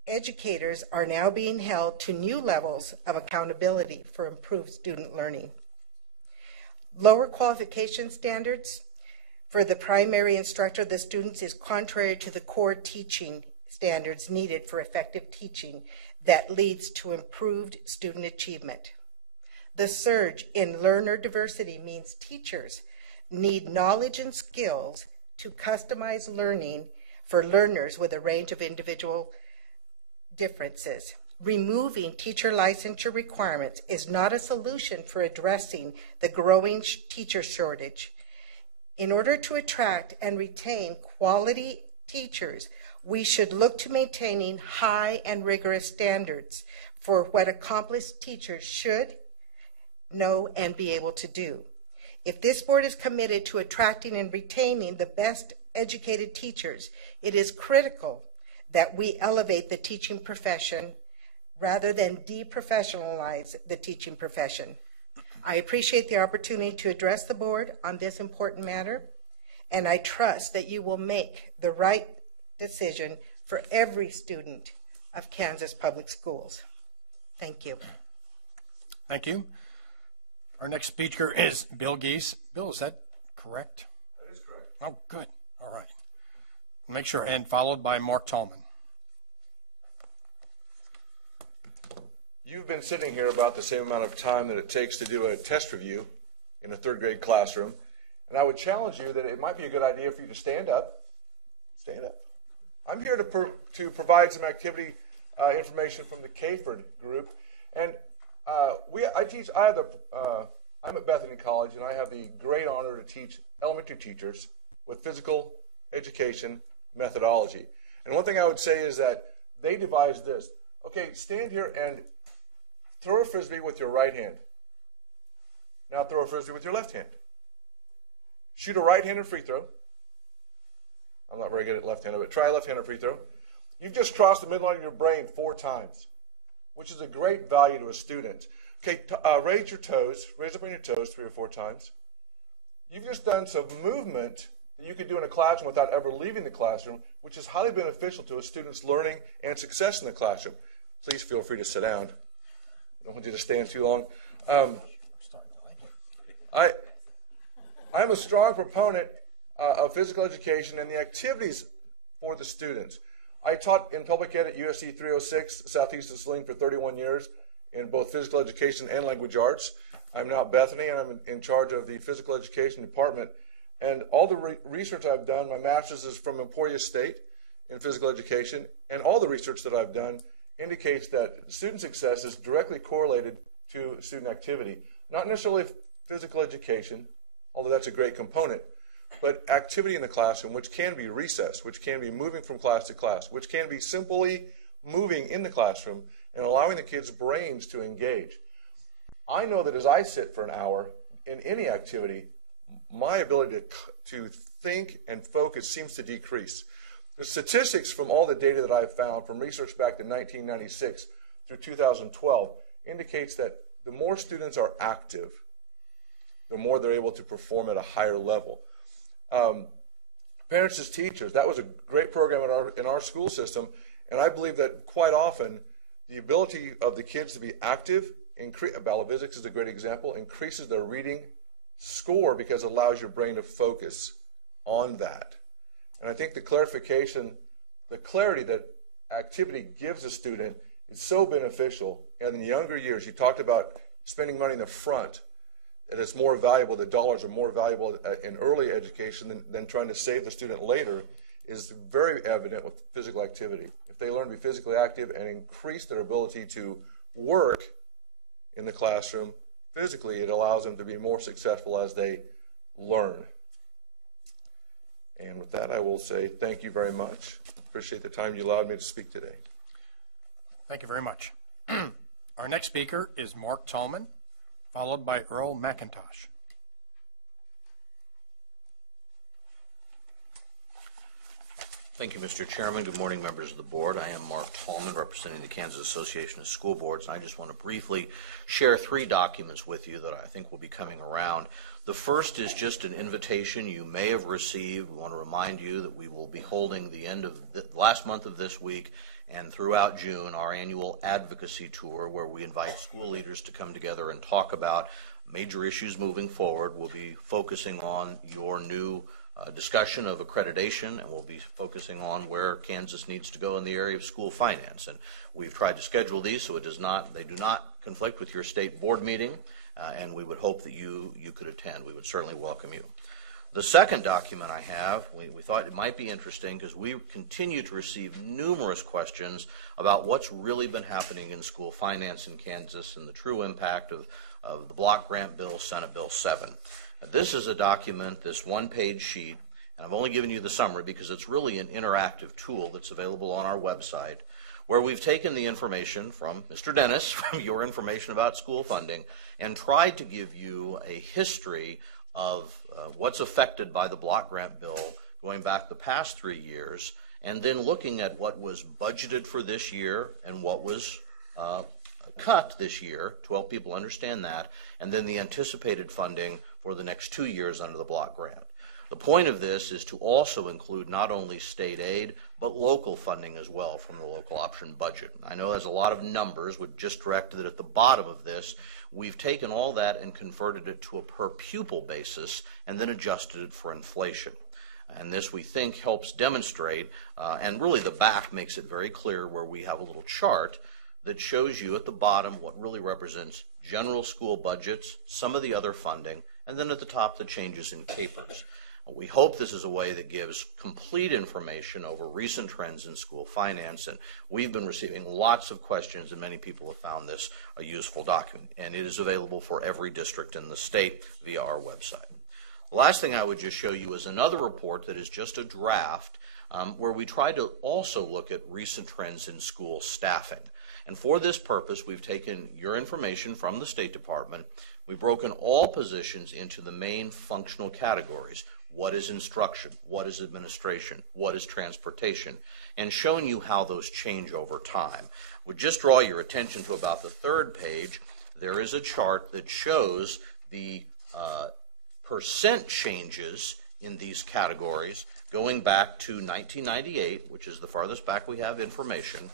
Educators are now being held to new levels of accountability for improved student learning. Lower qualification standards for the primary instructor of the students is contrary to the core teaching standards needed for effective teaching that leads to improved student achievement. The surge in learner diversity means teachers need knowledge and skills to customize learning for learners with a range of individual differences. Removing teacher licensure requirements is not a solution for addressing the growing teacher shortage. In order to attract and retain quality teachers, we should look to maintaining high and rigorous standards for what accomplished teachers should know and be able to do. If this board is committed to attracting and retaining the best educated teachers, it is critical that we elevate the teaching profession rather than deprofessionalize the teaching profession. I appreciate the opportunity to address the board on this important matter, and I trust that you will make the right decision for every student of Kansas Public Schools. Thank you. Thank you. Our next speaker is Bill Geese. Bill, is that correct? That is correct. Oh, good. All right. Make sure. And followed by Mark Tallman. You've been sitting here about the same amount of time that it takes to do a test review in a third grade classroom. And I would challenge you that it might be a good idea for you to stand up. Stand up. I'm here to provide some activity information from the Kayford group. And I'm at Bethany College, and I have the great honor to teach elementary teachers with physical education methodology. And one thing I would say is that they devised this. Okay, stand here and throw a frisbee with your right hand. Now throw a frisbee with your left hand. Shoot a right-handed free throw. I'm not very good at left-handed, but try a left-handed free throw. You've just crossed the midline of your brain 4 times, which is a great value to a student. Okay, raise your toes. Raise up on your toes 3 or 4 times. You've just done some movement that you could do in a classroom without ever leaving the classroom, which is highly beneficial to a student's learning and success in the classroom. Please feel free to sit down. I don't want you to stand too long. I'm a strong proponent of physical education and the activities for the students. I taught in public ed at USC 306, Southeast of Saline, for 31 years in both physical education and language arts. I'm now at Bethany, and I'm in charge of the physical education department. And all the research I've done, my master's is from Emporia State in physical education, and all the research that I've done indicates that student success is directly correlated to student activity. Not necessarily physical education, although that's a great component, but activity in the classroom, which can be recess, which can be moving from class to class, which can be simply moving in the classroom and allowing the kids' brains to engage. I know that as I sit for an hour in any activity, my ability to think and focus seems to decrease. The statistics from all the data that I've found from research back to 1996 through 2012 indicates that the more students are active, the more they're able to perform at a higher level. Parents as Teachers, that was a great program in our school system, and I believe that quite often the ability of the kids to be active, Ballovizics is a great example, increases their reading score because it allows your brain to focus on that. And I think the clarity that activity gives a student is so beneficial. And in the younger years, you talked about spending money in the front, and it's more valuable, the dollars are more valuable in early education than trying to save the student later, is very evident with physical activity. If they learn to be physically active and increase their ability to work in the classroom physically, it allows them to be more successful as they learn. And with that, I will say thank you very much. Appreciate the time you allowed me to speak today. Thank you very much. Our next speaker is Mark Tallman, followed by Earl McIntosh. Thank you, Mr. Chairman. Good morning, members of the board. I am Mark Tallman, representing the Kansas Association of School Boards, and I just want to briefly share 3 documents with you that I think will be coming around. The first is just an invitation you may have received. We want to remind you that we will be holding the end of the last month of this week and throughout June our annual advocacy tour, where we invite school leaders to come together and talk about major issues moving forward. We'll be focusing on your new discussion of accreditation, and we'll be focusing on where Kansas needs to go in the area of school finance. And we've tried to schedule these so they do not conflict with your state board meeting, and we would hope that you could attend. We would certainly welcome you. The second document I have, we thought it might be interesting because we continue to receive numerous questions about what's really been happening in school finance in Kansas and the true impact of the block grant bill, Senate Bill 7. This is a document, this one-page sheet, and I've only given you the summary because it's really an interactive tool that's available on our website, where we've taken the information from Mr. Dennis, from your information about school funding, and tried to give you a history of what's affected by the block grant bill going back the past 3 years, and then looking at what was budgeted for this year and what was cut this year to help people understand that, and then the anticipated funding for the next 2 years under the block grant. The point of this is to also include not only state aid, but local funding as well from the local option budget. I know there's a lot of numbers. We've just directed that at the bottom of this, we've taken all that and converted it to a per pupil basis and then adjusted it for inflation. And this, we think, helps demonstrate, and really the back makes it very clear, where we have a little chart that shows you at the bottom what really represents general school budgets, some of the other funding, and then at the top the changes in capers. We hope this is a way that gives complete information over recent trends in school finance, and we've been receiving lots of questions, and many people have found this a useful document, and it is available for every district in the state via our website. The last thing I would just show you is another report that is just a draft, where we try to also look at recent trends in school staffing. And for this purpose, we've taken your information from the State Department. We've broken all positions into the main functional categories. What is instruction? What is administration? What is transportation? And shown you how those change over time. Would just draw your attention to about the 3rd page. There is a chart that shows the percent changes in these categories going back to 1998, which is the farthest back we have information.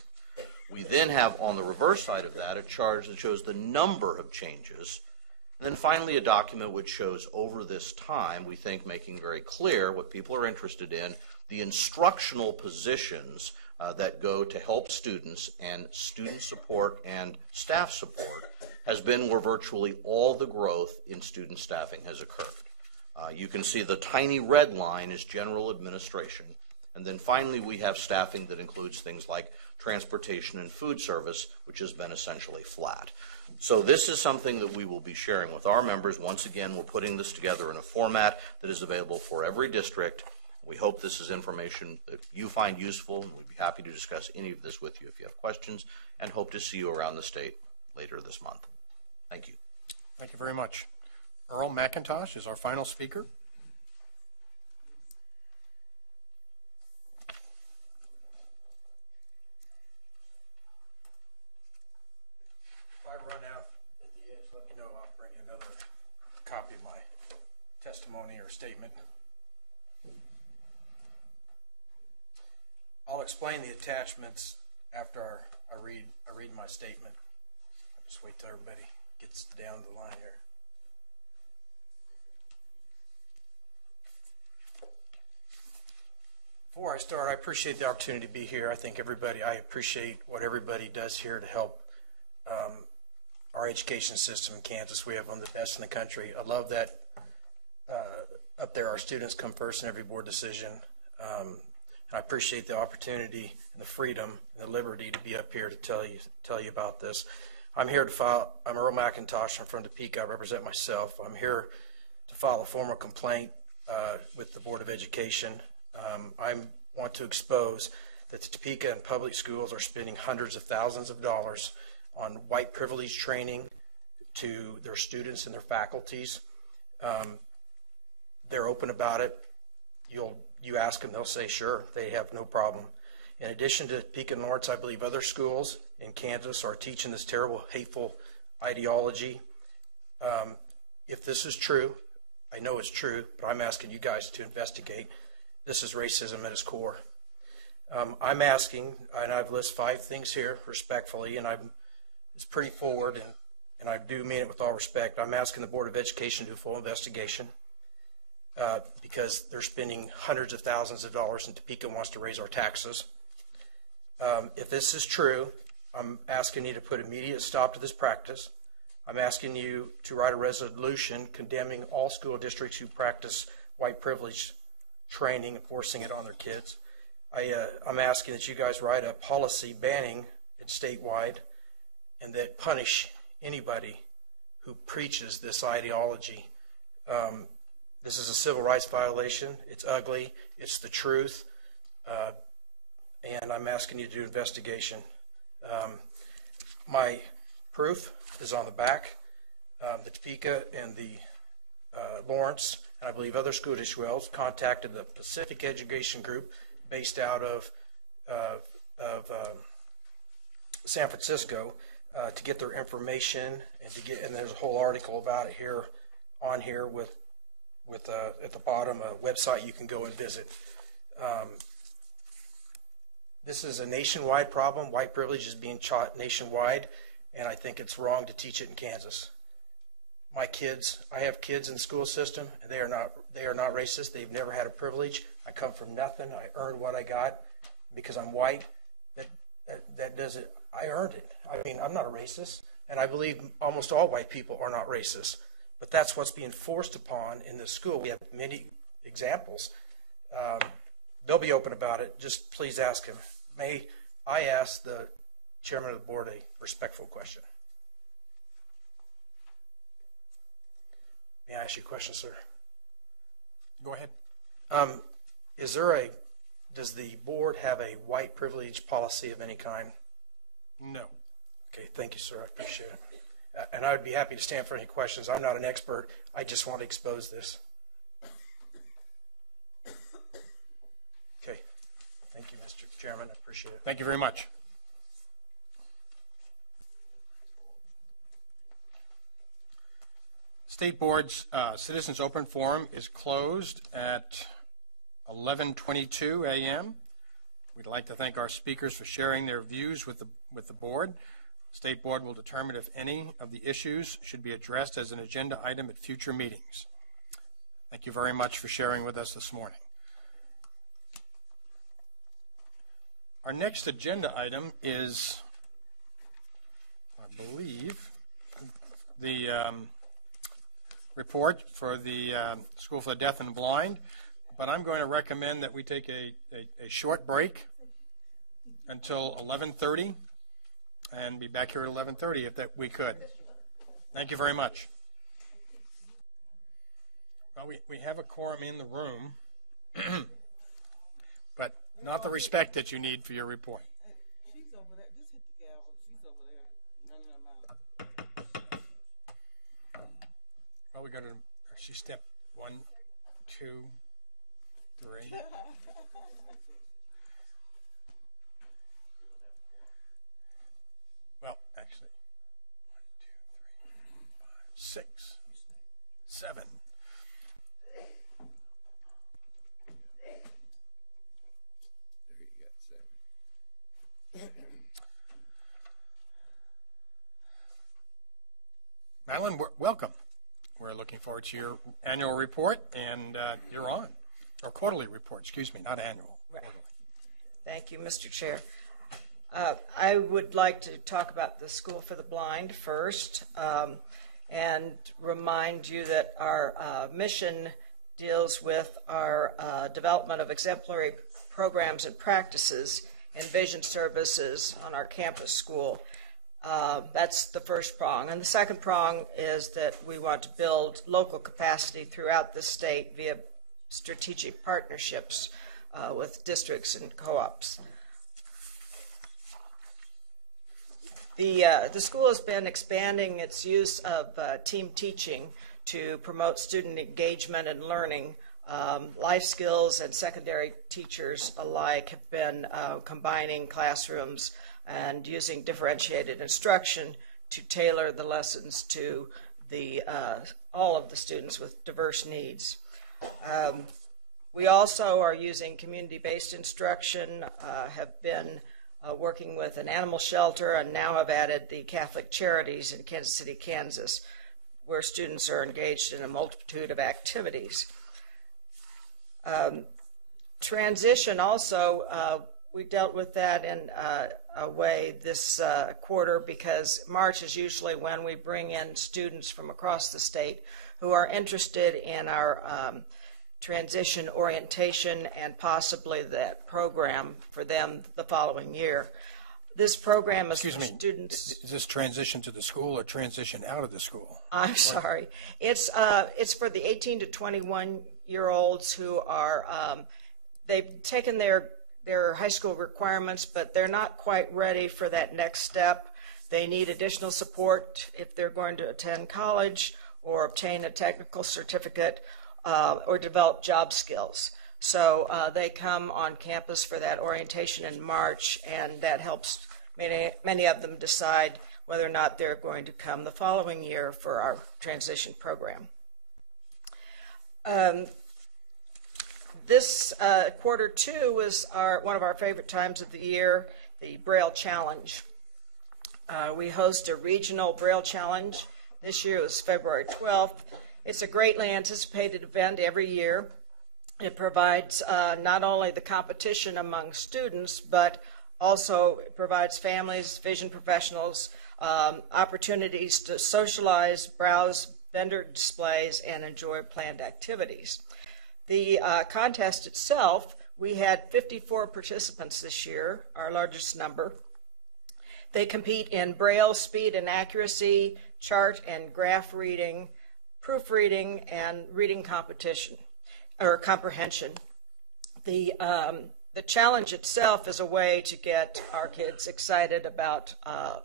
We then have on the reverse side of that a chart that shows the number of changes. And then finally a document which shows over this time, we think making very clear what people are interested in, the instructional positions that go to help students, and student support and staff support has been where virtually all the growth in student staffing has occurred. You can see the tiny red line is general administration. And then finally we have staffing that includes things like transportation and food service, which has been essentially flat. So this is something that we will be sharing with our members. Once again, we're putting this together in a format that is available for every district. We hope this is information that you find useful, and we'd be happy to discuss any of this with you if you have questions, and hope to see you around the state later this month. Thank you. Thank you very much. Earl McIntosh is our final speaker. Copy of my testimony or statement. I'll explain the attachments after I read my statement. I'll just wait till everybody gets down the line here. Before I start, I appreciate the opportunity to be here. I appreciate what everybody does here to help our education system in Kansas. We have one of the best in the country. I love that up there our students come first in every board decision. And I appreciate the opportunity and the freedom and the liberty to be up here to tell you about this. I'm here to file. I'm Earl McIntosh. I'm from Topeka. I represent myself. I'm here to file a formal complaint with the Board of Education. I want to expose that the Topeka and public schools are spending hundreds of thousands of dollars on white privilege training to their students and their faculties. They're open about it. You'll you ask them, they'll say sure. They have no problem. In addition to Topeka and Lawrence, I believe other schools in Kansas are teaching this terrible, hateful ideology. If this is true, I know it's true, but I'm asking you guys to investigate. This is racism at its core. I'm asking, and I've listed 5 things here respectfully, and it's pretty forward, and I do mean it with all respect. I'm asking the Board of Education to do a full investigation because they're spending hundreds of thousands of dollars, and Topeka wants to raise our taxes. If this is true, I'm asking you to put immediate stop to this practice. I'm asking you to write a resolution condemning all school districts who practice white privilege training and forcing it on their kids. I'm asking that you guys write a policy banning it statewide and that punish anybody who preaches this ideology. This is a civil rights violation. It's ugly. It's the truth. And I'm asking you to do investigation. My proof is on the back. The Topeka and the Lawrence, and I believe other school districts, contacted the Pacific Education Group based out of San Francisco to get their information and there's a whole article about it here on here with at the bottom a website you can go and visit. This is a nationwide problem. White privilege is being taught nationwide, and I think it's wrong to teach it in Kansas. My kids, I have kids in the school system, and they are not racist. They've never had a privilege. I come from nothing. I earned what I got because I'm white. That doesn't. I earned it. I mean, I'm not a racist, and I believe almost all white people are not racist. But that's what's being forced upon in the school. We have many examples. They'll be open about it. Just please ask him. May I ask the chairman of the board a respectful question? May I ask you a question, sir? Go ahead. Does the board have a white privilege policy of any kind? No. Okay, thank you, sir. I appreciate it. And I would be happy to stand for any questions. I'm not an expert. I just want to expose this. Okay. Thank you, Mr. Chairman. I appreciate it. Thank you very much. State Board's Citizens Open Forum is closed at 11:22 a.m. We'd like to thank our speakers for sharing their views with the board. State Board will determine if any of the issues should be addressed as an agenda item at future meetings. Thank you very much for sharing with us this morning. Our next agenda item is, I believe, the report for the School for the Deaf and Blind, but I'm going to recommend that we take a short break until 11:30 and be back here at 11:30 if that we could. Thank you very much. Well, we have a quorum in the room, but not the respect that you need for your report. She's over there. Just hit the gavel. She's over there running them out. Well, we go to, she step 1, 2, 3. Well, actually, 1, 2, 3, 4, 5, 6, 7. There you go, 7. Madeline, welcome. We're looking forward to your annual report, and you're on. Or quarterly report, excuse me, not annual. Right. Thank you, Mr. Chair. I would like to talk about the School for the Blind first and remind you that our mission deals with our development of exemplary programs and practices and vision services on our campus school. That's the first prong. And the second prong is that we want to build local capacity throughout the state via strategic partnerships with districts and co-ops. The school has been expanding its use of team teaching to promote student engagement and learning life skills and secondary teachers alike have been combining classrooms and using differentiated instruction to tailor the lessons to all of the students with diverse needs. We also are using community-based instruction, have been working with an animal shelter, and now have added the Catholic Charities in Kansas City, Kansas, where students are engaged in a multitude of activities. Transition also, we dealt with that in a way this quarter, because March is usually when we bring in students from across the state who are interested in our transition orientation and possibly that program for them the following year. This program is for students. Is this transition to the school or transition out of the school? I'm sorry. It's for the 18 to 21-year-olds who are, they've taken their high school requirements, but they're not quite ready for that next step. They need additional support if they're going to attend college or obtain a technical certificate or develop job skills. So they come on campus for that orientation in March, and that helps many of them decide whether or not they're going to come the following year for our transition program. This quarter two was one of our favorite times of the year, the Braille Challenge. We host a regional Braille Challenge. This year it was February 12th. It's a greatly anticipated event every year. It provides not only the competition among students, but also it provides families, vision professionals, opportunities to socialize, browse vendor displays, and enjoy planned activities. The contest itself, we had 54 participants this year, our largest number. They compete in Braille speed and accuracy, chart and graph reading, proofreading, and reading competition or comprehension. The challenge itself is a way to get our kids excited about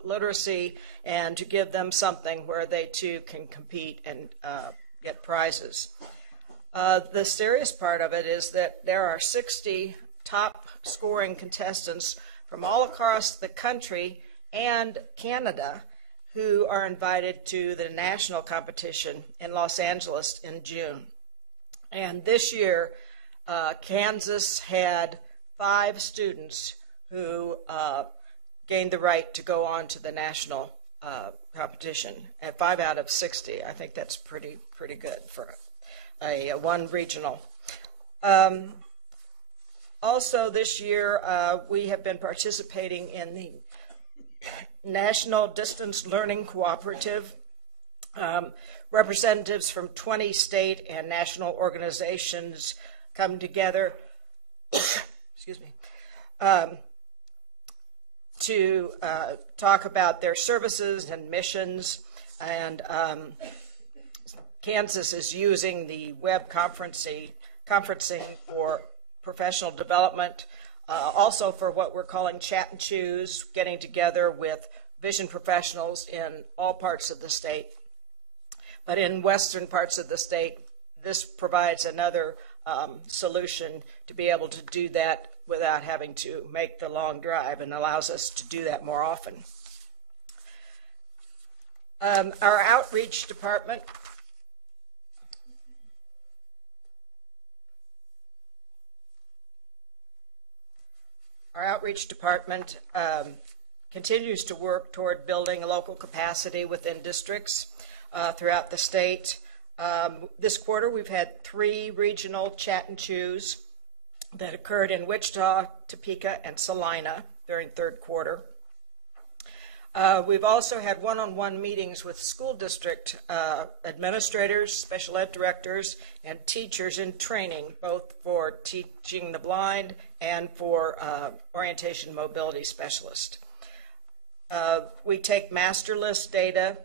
literacy and to give them something where they too can compete and get prizes. The serious part of it is that there are 60 top scoring contestants from all across the country and Canada who are invited to the national competition in Los Angeles in June. And this year, Kansas had 5 students who gained the right to go on to the national competition, and 5 out of 60. I think that's pretty good for one regional. Also this year, we have been participating in the National Distance Learning Cooperative. Representatives from 20 state and national organizations come together excuse me, to talk about their services and missions. And Kansas is using the web conferencing for professional development, also for what we're calling Chat and Choose, getting together with vision professionals in all parts of the state. But in western parts of the state, this provides another solution to be able to do that without having to make the long drive, and allows us to do that more often. Our outreach department continues to work toward building a local capacity within districts throughout the state. This quarter, we've had 3 regional Chat and Choose that occurred in Wichita, Topeka, and Salina during third quarter. We've also had one-on-one meetings with school district administrators, special ed directors, and teachers in training, both for teaching the blind and for orientation mobility specialists. We take master list data,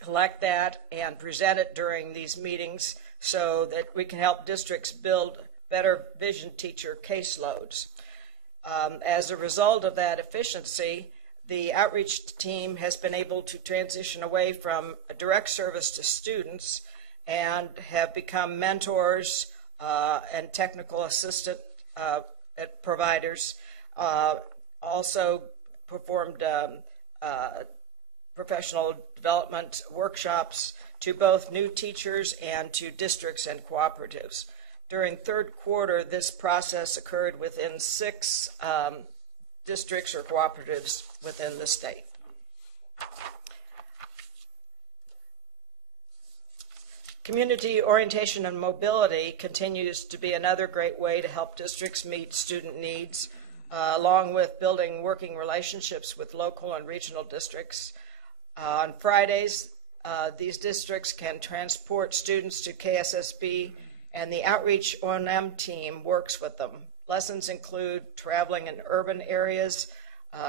collect that, and present it during these meetings so that we can help districts build better vision teacher caseloads. As a result of that efficiency, the outreach team has been able to transition away from a direct service to students and have become mentors and technical assistant providers. Also performed professional development workshops to both new teachers and to districts and cooperatives. During third quarter, this process occurred within 6 districts or cooperatives within the state. Community orientation and mobility continues to be another great way to help districts meet student needs, along with building working relationships with local and regional districts. On Fridays, these districts can transport students to KSSB, and the Outreach O&M team works with them. Lessons include traveling in urban areas,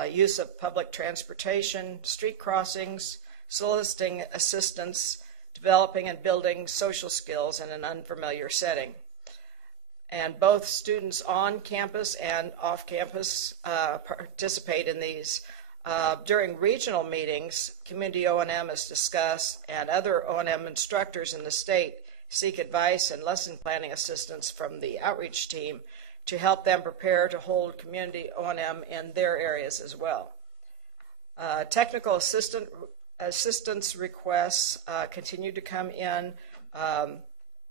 use of public transportation, street crossings, soliciting assistance, developing and building social skills in an unfamiliar setting. And both students on campus and off campus participate in these. During regional meetings, community O&M is discussed, and other O&M instructors in the state seek advice and lesson planning assistance from the outreach team to help them prepare to hold community O&M in their areas as well. Technical assistance requests continue to come in.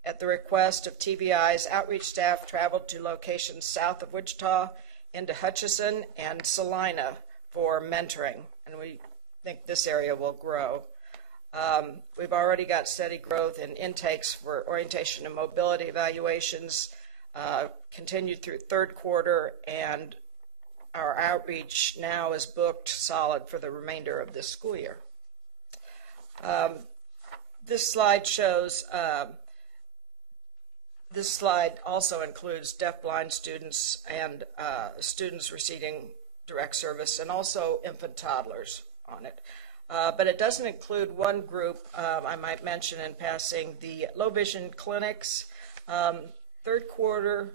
At the request of TBI's outreach staff traveled to locations south of Wichita, into Hutchinson and Salina for mentoring, and we think this area will grow. We've already got steady growth in intakes for orientation and mobility evaluations, continued through third quarter, and our outreach now is booked solid for the remainder of this school year. This slide shows, this slide also includes deafblind students and students receiving direct service, and also infant toddlers on it. But it doesn't include one group I might mention in passing, the low vision clinics. Third quarter,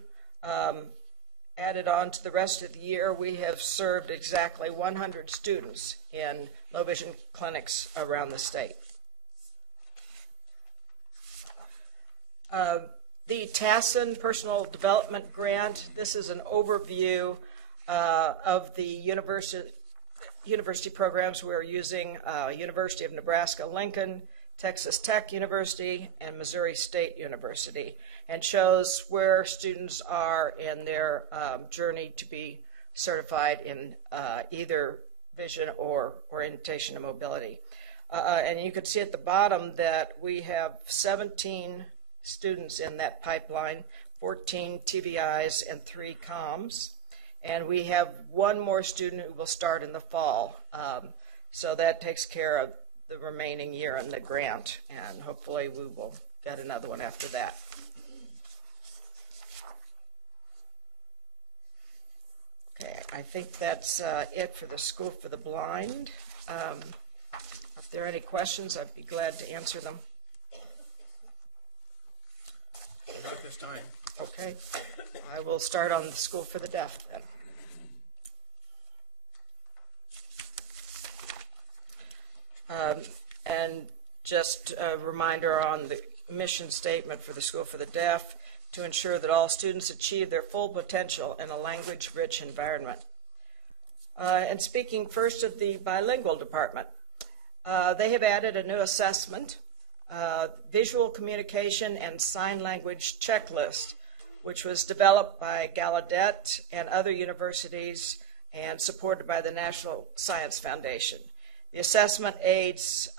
added on to the rest of the year, we have served exactly 100 students in low vision clinics around the state. The TASSN Personal Development Grant, this is an overview of the university programs we're using, University of Nebraska-Lincoln, Texas Tech University, and Missouri State University, and shows where students are in their journey to be certified in either vision or orientation and mobility. And you can see at the bottom that we have 17 students in that pipeline, 14 TVIs and 3 COMs. And we have one more student who will start in the fall. So that takes care of the remaining year in the grant, and hopefully we will get another one after that. Okay, I think that's it for the School for the Blind. If there are any questions, I'd be glad to answer them. Not this time. Okay, I will start on the School for the Deaf then. And just a reminder on the mission statement for the School for the Deaf: to ensure that all students achieve their full potential in a language-rich environment. And speaking first of the bilingual department, they have added a new assessment, visual communication and sign language checklist, which was developed by Gallaudet and other universities and supported by the National Science Foundation. The assessment aids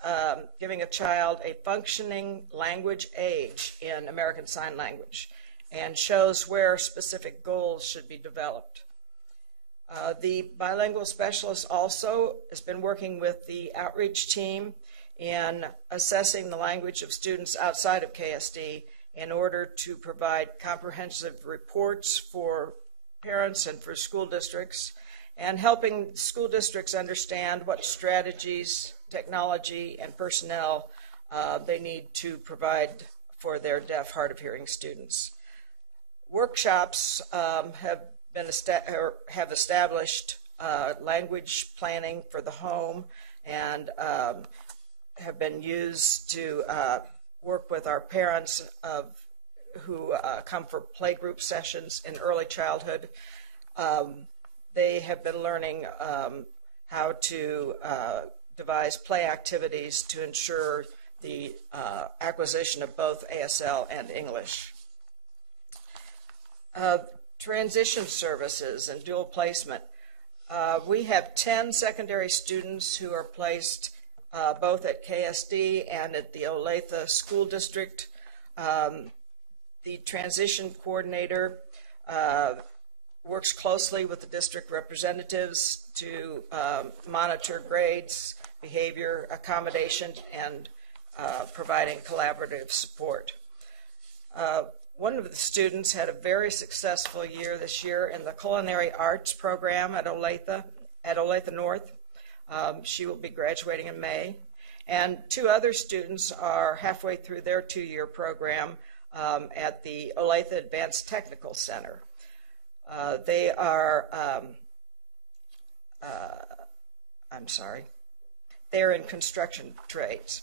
giving a child a functioning language age in American Sign Language and shows where specific goals should be developed. The bilingual specialist also has been working with the outreach team in assessing the language of students outside of KSD in order to provide comprehensive reports for parents and for school districts, and helping school districts understand what strategies, technology, and personnel they need to provide for their deaf, hard of hearing students. Workshops have established language planning for the home, and have been used to work with our parents who come for playgroup sessions in early childhood. They have been learning how to devise play activities to ensure the acquisition of both ASL and English. Transition services and dual placement. We have 10 secondary students who are placed both at KSD and at the Olathe School District. The transition coordinator works closely with the district representatives to monitor grades, behavior, accommodation, and providing collaborative support. One of the students had a very successful year this year in the culinary arts program at Olathe North. She will be graduating in May. And 2 other students are halfway through their 2-year program at the Olathe Advanced Technical Center. They are, they're in construction trades.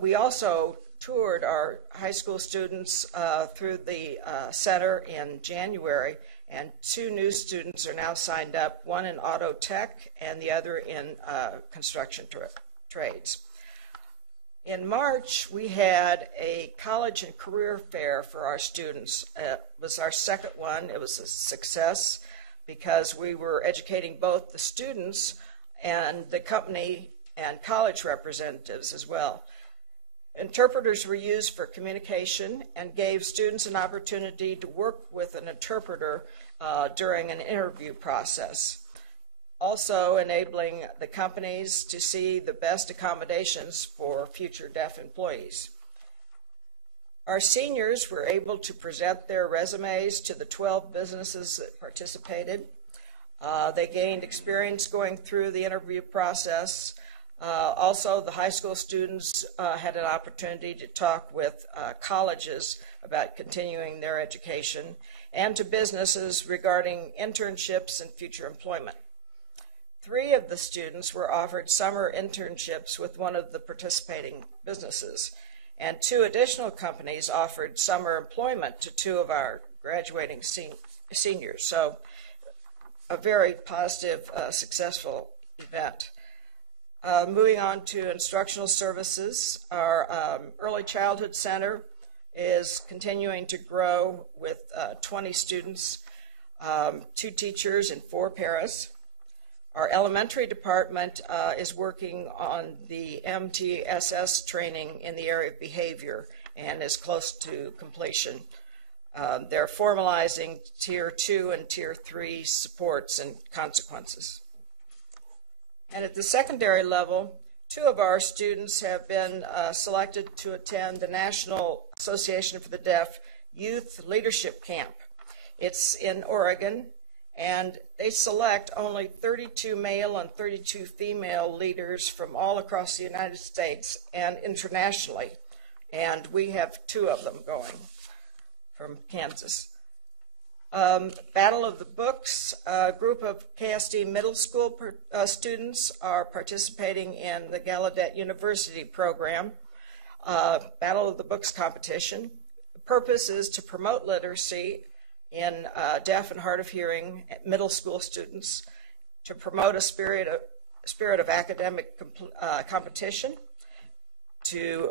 We also toured our high school students through the center in January, and 2 new students are now signed up, one in auto tech and the other in construction trades. In March, we had a college and career fair for our students. It was our second one. It was a success because we were educating both the students and the company and college representatives as well. Interpreters were used for communication and gave students an opportunity to work with an interpreter during an interview process, also enabling the companies to see the best accommodations for future deaf employees. Our seniors were able to present their resumes to the 12 businesses that participated. They gained experience going through the interview process. Also, the high school students had an opportunity to talk with colleges about continuing their education and to businesses regarding internships and future employment. 3 of the students were offered summer internships with one of the participating businesses, and 2 additional companies offered summer employment to 2 of our graduating seniors. So a very positive, successful event. Moving on to instructional services, our early childhood center is continuing to grow with 20 students, 2 teachers, and 4 paras. Our elementary department is working on the MTSS training in the area of behavior and is close to completion. They're formalizing Tier 2 and Tier 3 supports and consequences. And at the secondary level, 2 of our students have been selected to attend the National Association for the Deaf Youth Leadership Camp. It's in Oregon, and they select only 32 male and 32 female leaders from all across the United States and internationally. And we have 2 of them going from Kansas. Battle of the Books, a group of KSD middle school students are participating in the Gallaudet University program, Battle of the Books competition. The purpose is to promote literacy in deaf and hard of hearing middle school students, to promote a spirit of academic competition, to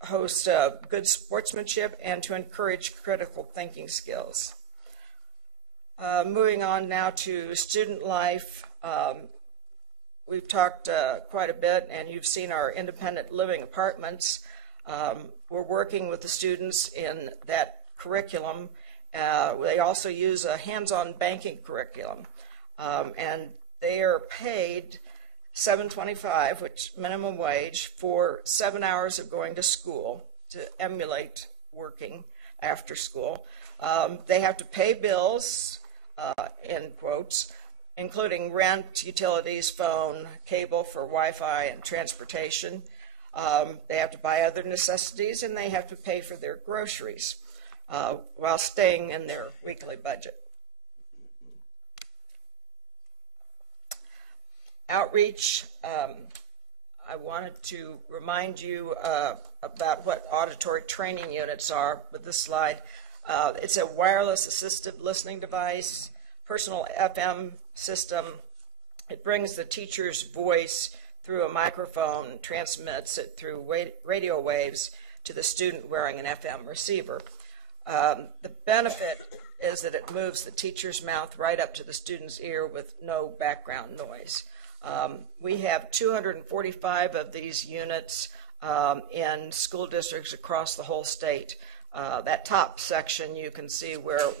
host good sportsmanship, and to encourage critical thinking skills. Moving on now to student life, we've talked quite a bit, and you've seen our independent living apartments. We're working with the students in that curriculum. They also use a hands-on banking curriculum, and they are paid $7.25, which minimum wage, for 7 hours of going to school to emulate working after school. They have to pay bills, in quotes, including rent, utilities, phone, cable for Wi-Fi, and transportation. They have to buy other necessities, and they have to pay for their groceries while staying in their weekly budget. Outreach, I wanted to remind you about what auditory training units are with this slide. It's a wireless assistive listening device, personal FM system. It brings the teacher's voice through a microphone, transmits it through radio waves to the student wearing an FM receiver. The benefit is that it moves the teacher's mouth right up to the student's ear with no background noise. We have 245 of these units in school districts across the whole state. That top section you can see where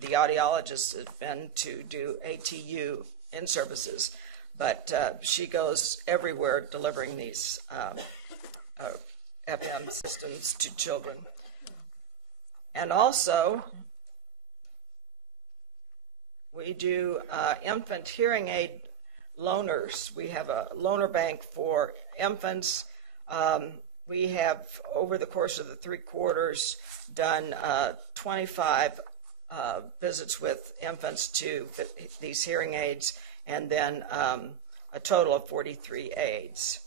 the audiologist has been to do ATU in services, but she goes everywhere delivering these FM systems to children. And also, we do infant hearing aid loaners. We have a loaner bank for infants. We have, over the course of the 3 quarters, done 25 visits with infants to these hearing aids, and then a total of 43 aids.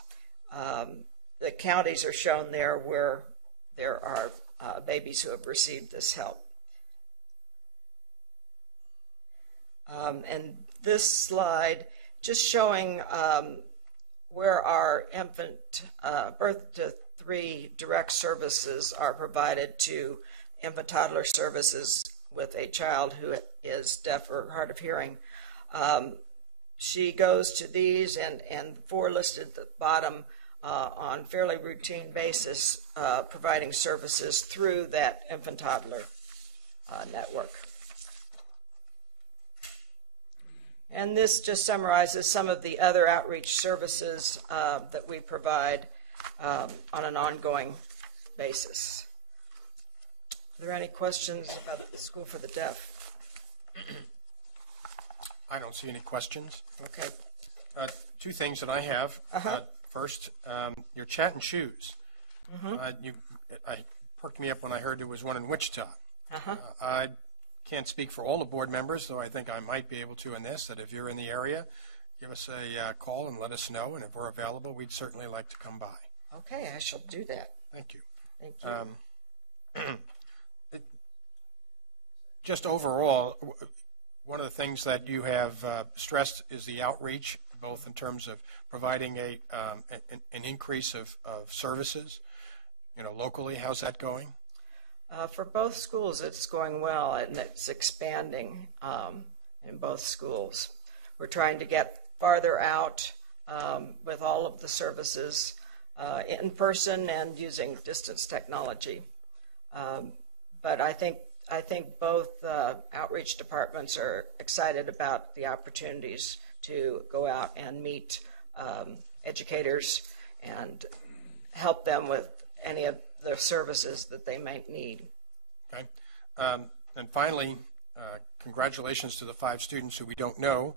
The counties are shown there where there are babies who have received this help. And this slide just showing where our infant birth to 3 direct services are provided to infant toddler services with a child who is deaf or hard of hearing. She goes to these and 4 listed at the bottom on fairly routine basis, providing services through that infant toddler network. And this just summarizes some of the other outreach services that we provide on an ongoing basis. Are there any questions about the School for the Deaf? I don't see any questions. Okay. 2 things that I have. First, your chat and choose. I perked me up when I heard there was one in Wichita. I can't speak for all the board members, though I think I might be able to in this, that if you're in the area, give us a call and let us know, and if we're available, we'd certainly like to come by. Okay, I shall do that. Thank you. Thank you. Just overall, one of the things that you have stressed is the outreach, both in terms of providing an increase of services, locally. How's that going? For both schools, it's going well, and it's expanding in both schools. We're trying to get farther out with all of the services in person and using distance technology. But I think both outreach departments are excited about the opportunities to go out and meet educators and help them with any of the services that they might need. Okay. And finally, congratulations to the 5 students who we don't know,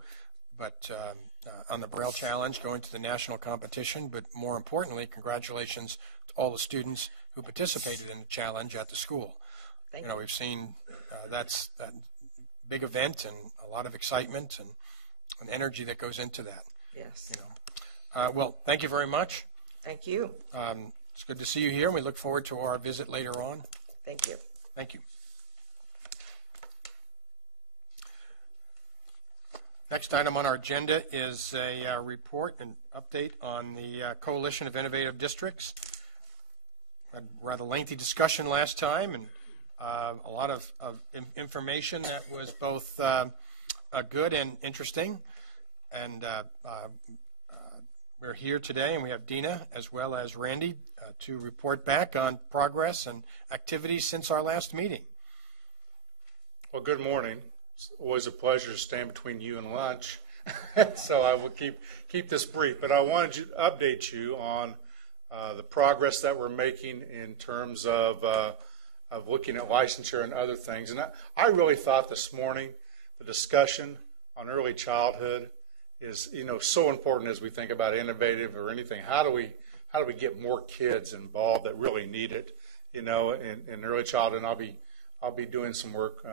but on the Braille Challenge, going to the national competition, but more importantly, congratulations to all the students who participated in the challenge at the school. Thank you. We've seen that big event and a lot of excitement and energy that goes into that. Yes. Well, thank you very much. Thank you. It's good to see you here, and we look forward to our visit later on. Thank you. Thank you. Next item on our agenda is a report and update on the Coalition of Innovative Districts. Had a rather lengthy discussion last time, and a lot of information that was both good and interesting. And we're here today, and we have Dina as well as Randy to report back on progress and activities since our last meeting. Well, good morning. It's always a pleasure to stand between you and lunch, so I will keep this brief. But I wanted to update you on the progress that we're making in terms of looking at licensure and other things. And I really thought this morning the discussion on early childhood is so important as we think about innovative or anything. How do we get more kids involved that really need it, in early childhood? And I'll be doing some work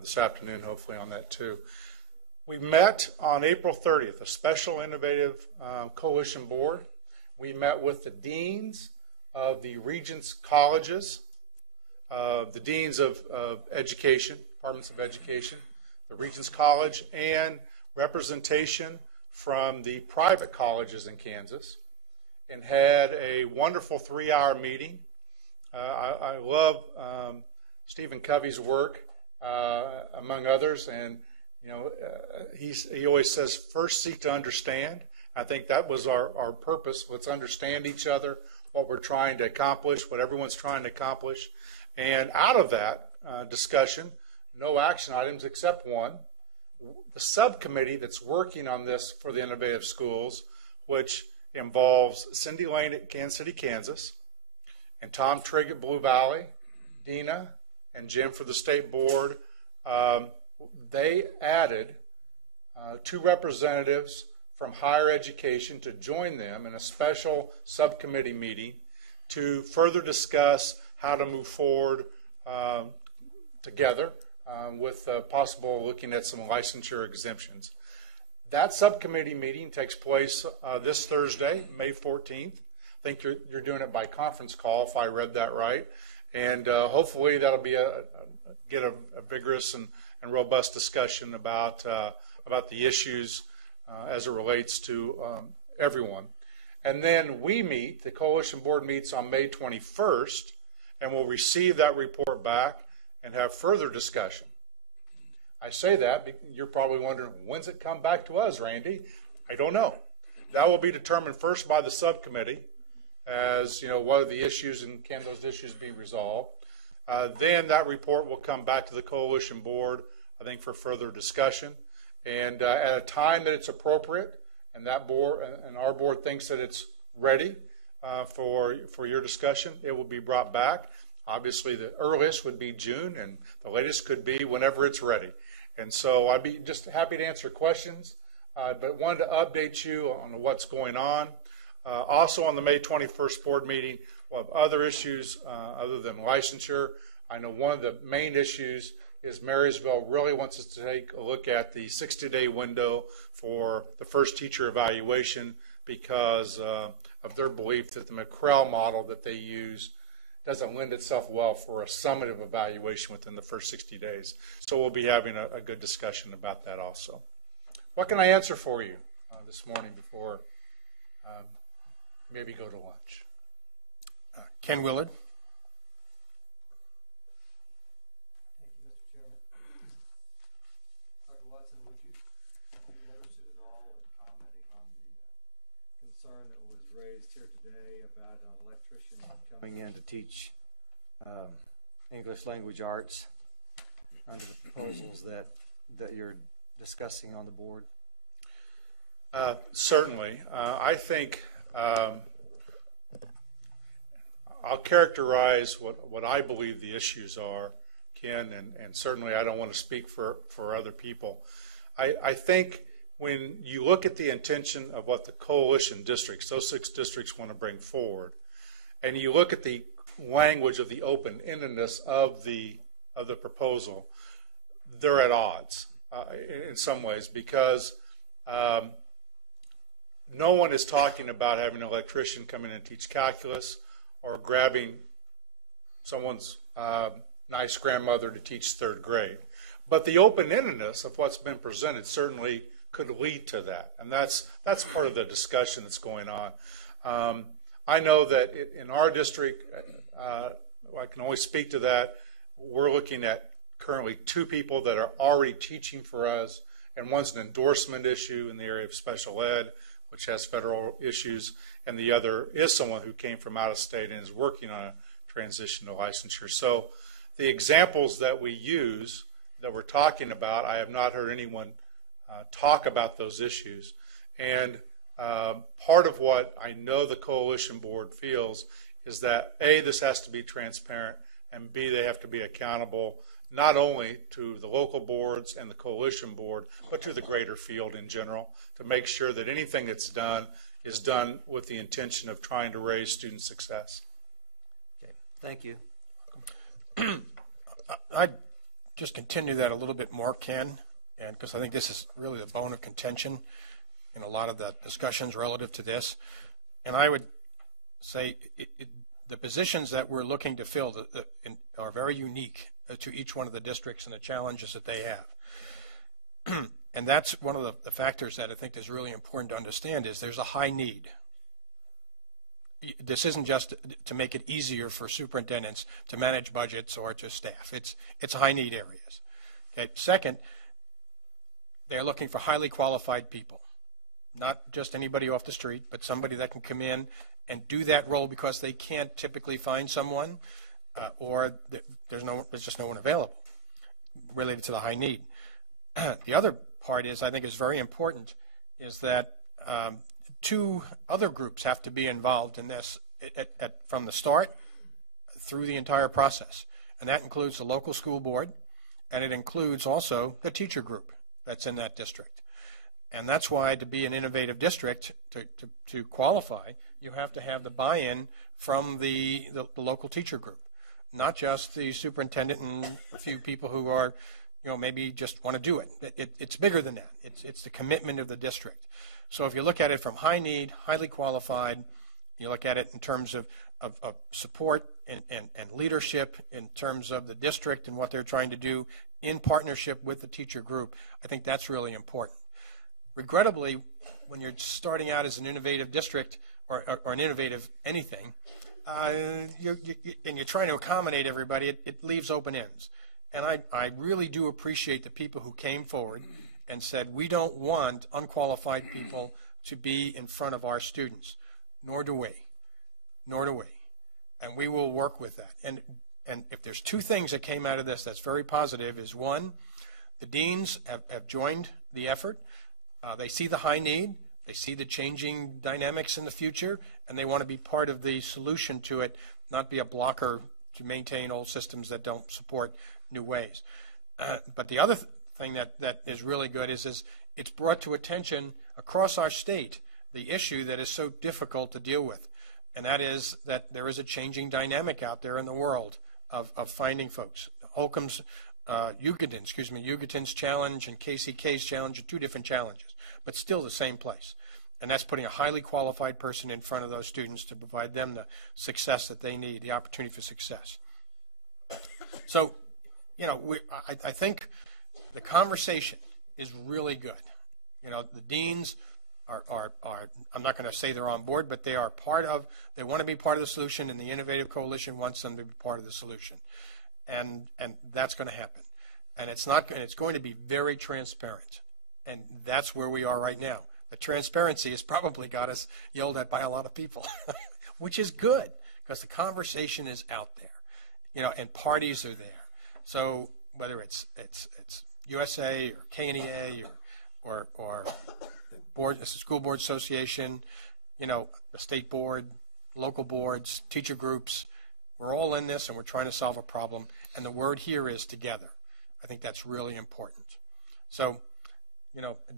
this afternoon, hopefully, on that too. We met on April 30th, a special innovative coalition board. We met with the deans of the Regents colleges, the deans of education, departments of education, the Regents College, and representation from the private colleges in Kansas, and had a wonderful 3-hour meeting. I love Stephen Covey's work, among others, and he always says, first seek to understand. I think that was our purpose. Let's understand each other, what we're trying to accomplish, what everyone's trying to accomplish. And out of that discussion, no action items except one. The subcommittee that's working on this for the Innovative Schools, which involves Cindy Lane at Kansas City, Kansas, and Tom Trigg at Blue Valley, Dina, and Jim for the state board, they added 2 representatives from higher education to join them in a special subcommittee meeting to further discuss how to move forward together with possible looking at some licensure exemptions. That subcommittee meeting takes place this Thursday, May 14th. I think you're doing it by conference call, if I read that right. And hopefully that'll be get a vigorous and robust discussion about the issues as it relates to everyone. And then we meet, the Coalition Board meets on May 21st, and we'll receive that report back and have further discussion. I say that, you're probably wondering, when's it come back to us, Randy? I don't know. That will be determined first by the subcommittee, as what are the issues and can those issues be resolved. Then that report will come back to the Coalition Board, I think, for further discussion. And at a time that it's appropriate, and that board and our board thinks that it's ready for your discussion, it will be brought back. Obviously, the earliest would be June, and the latest could be whenever it's ready. And so I'd be just happy to answer questions, but wanted to update you on what's going on. Also on the May 21st board meeting, we'll have other issues other than licensure. I know one of the main issues is Marysville really wants us to take a look at the 60-day window for the first teacher evaluation because of their belief that the McCrell model that they use doesn't lend itself well for a summative evaluation within the first 60 days. So we'll be having a good discussion about that also. What can I answer for you this morning before maybe go to lunch? Ken Willard. Concern that was raised here today about an electrician coming in to teach English language arts under the proposals that you're discussing on the board? Certainly. I think I'll characterize what I believe the issues are, Ken, and certainly I don't want to speak for other people. I think when you look at the intention of what the coalition districts, those 6 districts, want to bring forward, and you look at the language of the open-endedness of the proposal, they're at odds in some ways because no one is talking about having an electrician come in and teach calculus or grabbing someone's nice grandmother to teach 3rd grade. But the open-endedness of what's been presented certainly could lead to that, and that's part of the discussion that's going on. I know that in our district, I can only speak to that. We're looking at currently 2 people that are already teaching for us, and one's an endorsement issue in the area of special ed, which has federal issues, and the other is someone who came from out of state and is working on a transition to licensure. So the examples that we use that we're talking about, I have not heard anyone talk about those issues. And part of what I know the coalition board feels is that A, this has to be transparent, and B, they have to be accountable not only to the local boards and the coalition board, but to the greater field in general, to make sure that anything that's done is done with the intention of trying to raise student success. Okay, thank you. I'd just continue that a little bit more, Ken, and because I think this is really the bone of contention in a lot of the discussions relative to this. And I would say the positions that we're looking to fill are very unique to each one of the districts and the challenges that they have. And that's one of the factors that I think is really important to understand is there's a high need. This isn't just to make it easier for superintendents to manage budgets or to staff. It's high need areas. Okay. Second, they're looking for highly qualified people, not just anybody off the street, but somebody that can come in and do that role because they can't typically find someone, or there's just no one available related to the high need. The other part I think is very important, is that two other groups have to be involved in this from the start through the entire process. And that includes the local school board, and it includes also the teacher group that's in that district. And that's why to be an innovative district, to qualify, you have to have the buy-in from the local teacher group, not just the superintendent and a few people who are, maybe just want to do it. It's bigger than that. It's the commitment of the district. So if you look at it from high need, highly qualified, you look at it in terms of support and leadership in terms of the district and what they're trying to do in partnership with the teacher group, I think that's really important. Regrettably, when you're starting out as an innovative district or an innovative anything, and you're trying to accommodate everybody, it leaves open ends. And I really do appreciate the people who came forward and said, we don't want unqualified people to be in front of our students, nor do we. And we will work with that. And if there's two things that came out of this that's very positive is, one, the deans have joined the effort. They see the high need. They see the changing dynamics in the future, and they want to be part of the solution to it, not be a blocker to maintain old systems that don't support new ways. But the other thing that is really good is it's brought to attention across our state the issue that is so difficult to deal with, and that is that there is a changing dynamic out there in the world of finding folks. Holcomb's Yucatin's challenge and KCK's challenge are two different challenges, but still the same place. And that's putting a highly qualified person in front of those students to provide them the success that they need, the opportunity for success. So, I think the conversation is really good. The deans are I'm not going to say they're on board, but they want to be part of the solution, and the Innovative Coalition wants them to be part of the solution. And that's going to happen. And it's going to be very transparent. And that's where we are right now. The transparency has probably got us yelled at by a lot of people, which is good because the conversation is out there, and parties are there. So whether it's USA or KNEA or the School Board Association, the state board, local boards, teacher groups, we're all in this and we're trying to solve a problem. And the word here is together. I think that's really important. So,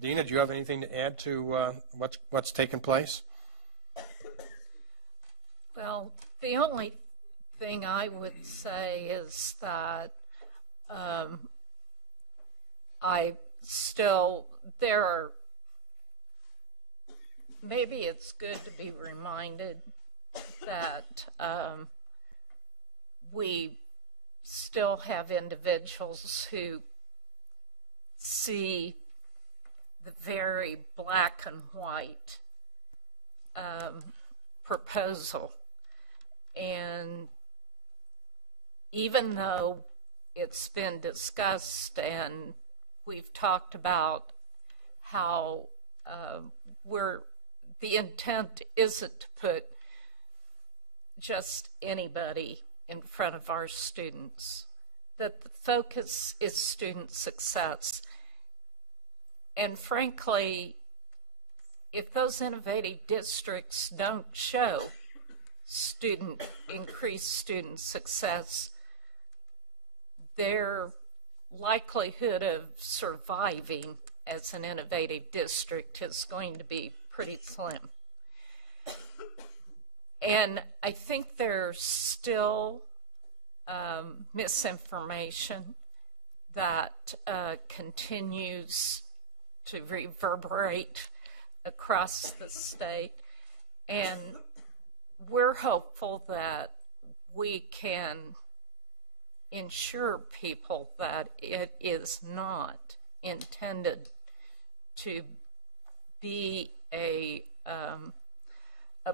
Dina, do you have anything to add to what's taken place? Well, the only thing I would say is that maybe it's good to be reminded that we still have individuals who see the very black and white proposal. And even though it's been discussed and we've talked about how the intent isn't to put just anybody in front of our students, that the focus is student success. And frankly, if those innovative districts don't show increased student success, their likelihood of surviving as an innovative district is going to be pretty slim. And I think there's still misinformation that continues to reverberate across the state. And we're hopeful that we can ensure people that it is not intended to be a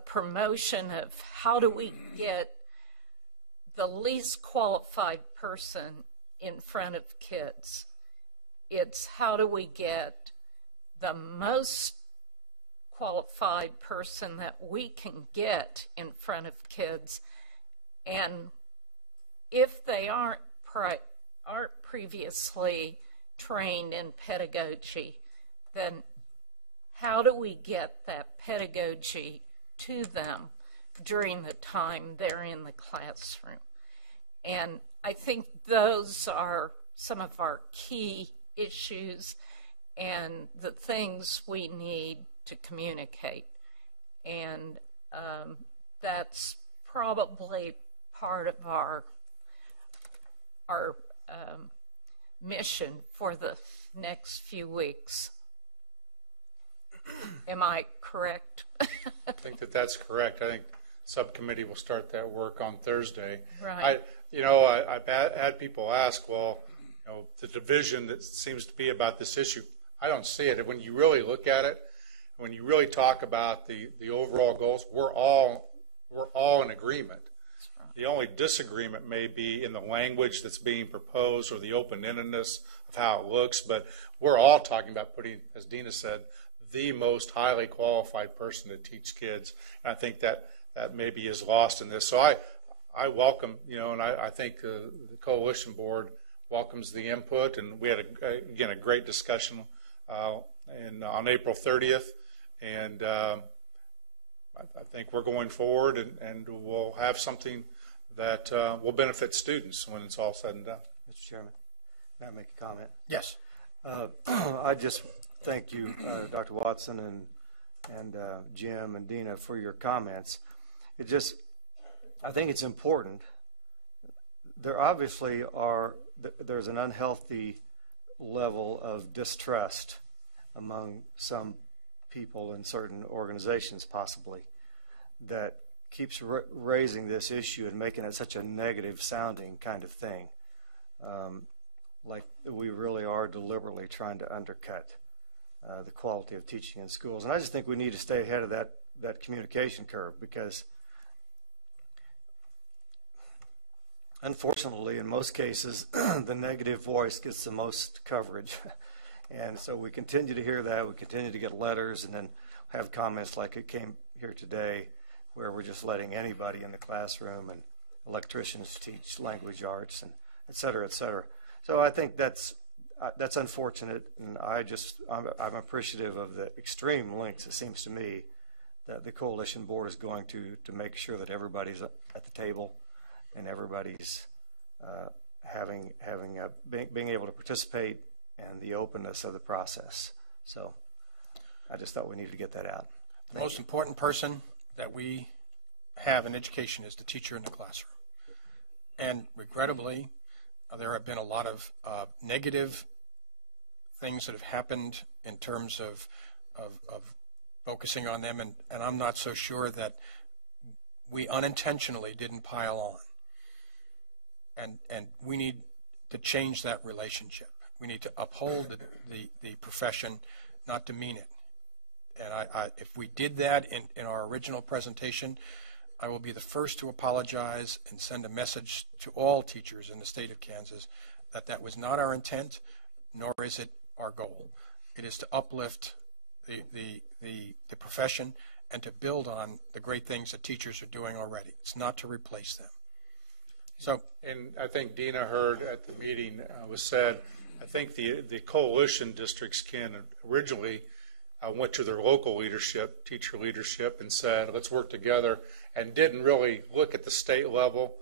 promotion of how do we get the least qualified person in front of kids. It's how do we get the most qualified person that we can get in front of kids, and if they aren't previously trained in pedagogy, then how do we get that pedagogy to them during the time they're in the classroom? And I think those are some of our key issues and the things we need to communicate. And that's probably part of our mission for the next few weeks. Am I correct? I think that's correct. I think subcommittee will start that work on Thursday. Right. I've had people ask, well, the division that seems to be about this issue, I don't see it. When you really look at it, when you really talk about the overall goals, we're all in agreement. The only disagreement may be in the language that's being proposed or the open-endedness of how it looks, but we're all talking about putting, as Dina said, the most highly qualified person to teach kids. And I think that maybe is lost in this. So I welcome, and I think the coalition board welcomes the input, and we had a great discussion on April 30th, and I think we're going forward, and we'll have something that will benefit students when it's all said and done. Mr. Chairman, may I make a comment? Yes. I just thank you, Dr. Watson and Jim and Dina, for your comments. I think it's important. There obviously there's an unhealthy level of distrust among some people in certain organizations, possibly, that keeps raising this issue and making it such a negative sounding kind of thing, like we really are deliberately trying to undercut the quality of teaching in schools. And I just think we need to stay ahead of that communication curve, because unfortunately, in most cases, the negative voice gets the most coverage. And so we continue to hear that. We continue to get letters and then have comments like it came here today, where we're just letting anybody in the classroom, and electricians teach language arts, and et cetera, et cetera. So I think that's unfortunate, and I'm appreciative of the extreme lengths, it seems to me, that the coalition board is going to make sure that everybody's at the table and everybody's being able to participate, and the openness of the process. So I just thought we needed to get that out. The most important person that we have in education is the teacher in the classroom. And regrettably, there have been a lot of negative things that have happened in terms of focusing on them, and I'm not so sure that we unintentionally didn't pile on. And we need to change that relationship. We need to uphold the profession, not demean it. And if we did that in our original presentation, I will be the first to apologize and send a message to all teachers in the state of Kansas that was not our intent, nor is it our goal. It is to uplift the profession and to build on the great things that teachers are doing already. It's not to replace them. And I think Dina heard at the meeting was said, I think the coalition districts originally went to their local leadership, teacher leadership, and said, let's work together, and didn't really look at the state level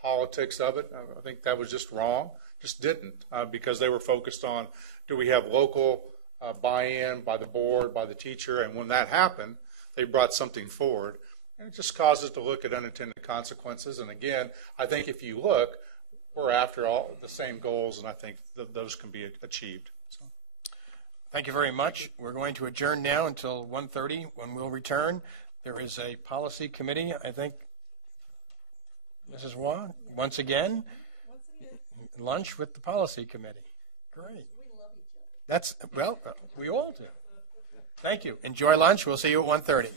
politics of it. I think that was just wrong, just didn't, because they were focused on, do we have local buy-in by the board, by the teacher, and when that happened, they brought something forward. And it just causes to look at unintended consequences. And again, I think if you look, we're after all the same goals, and I think those can be achieved. So. Thank you very much. We're going to adjourn now until 1:30, when we'll return. There is a policy committee, I think, Mrs. Wong, once again, lunch with the policy committee. Great. That's, well, we all do. Thank you. Enjoy lunch. We'll see you at 1:30.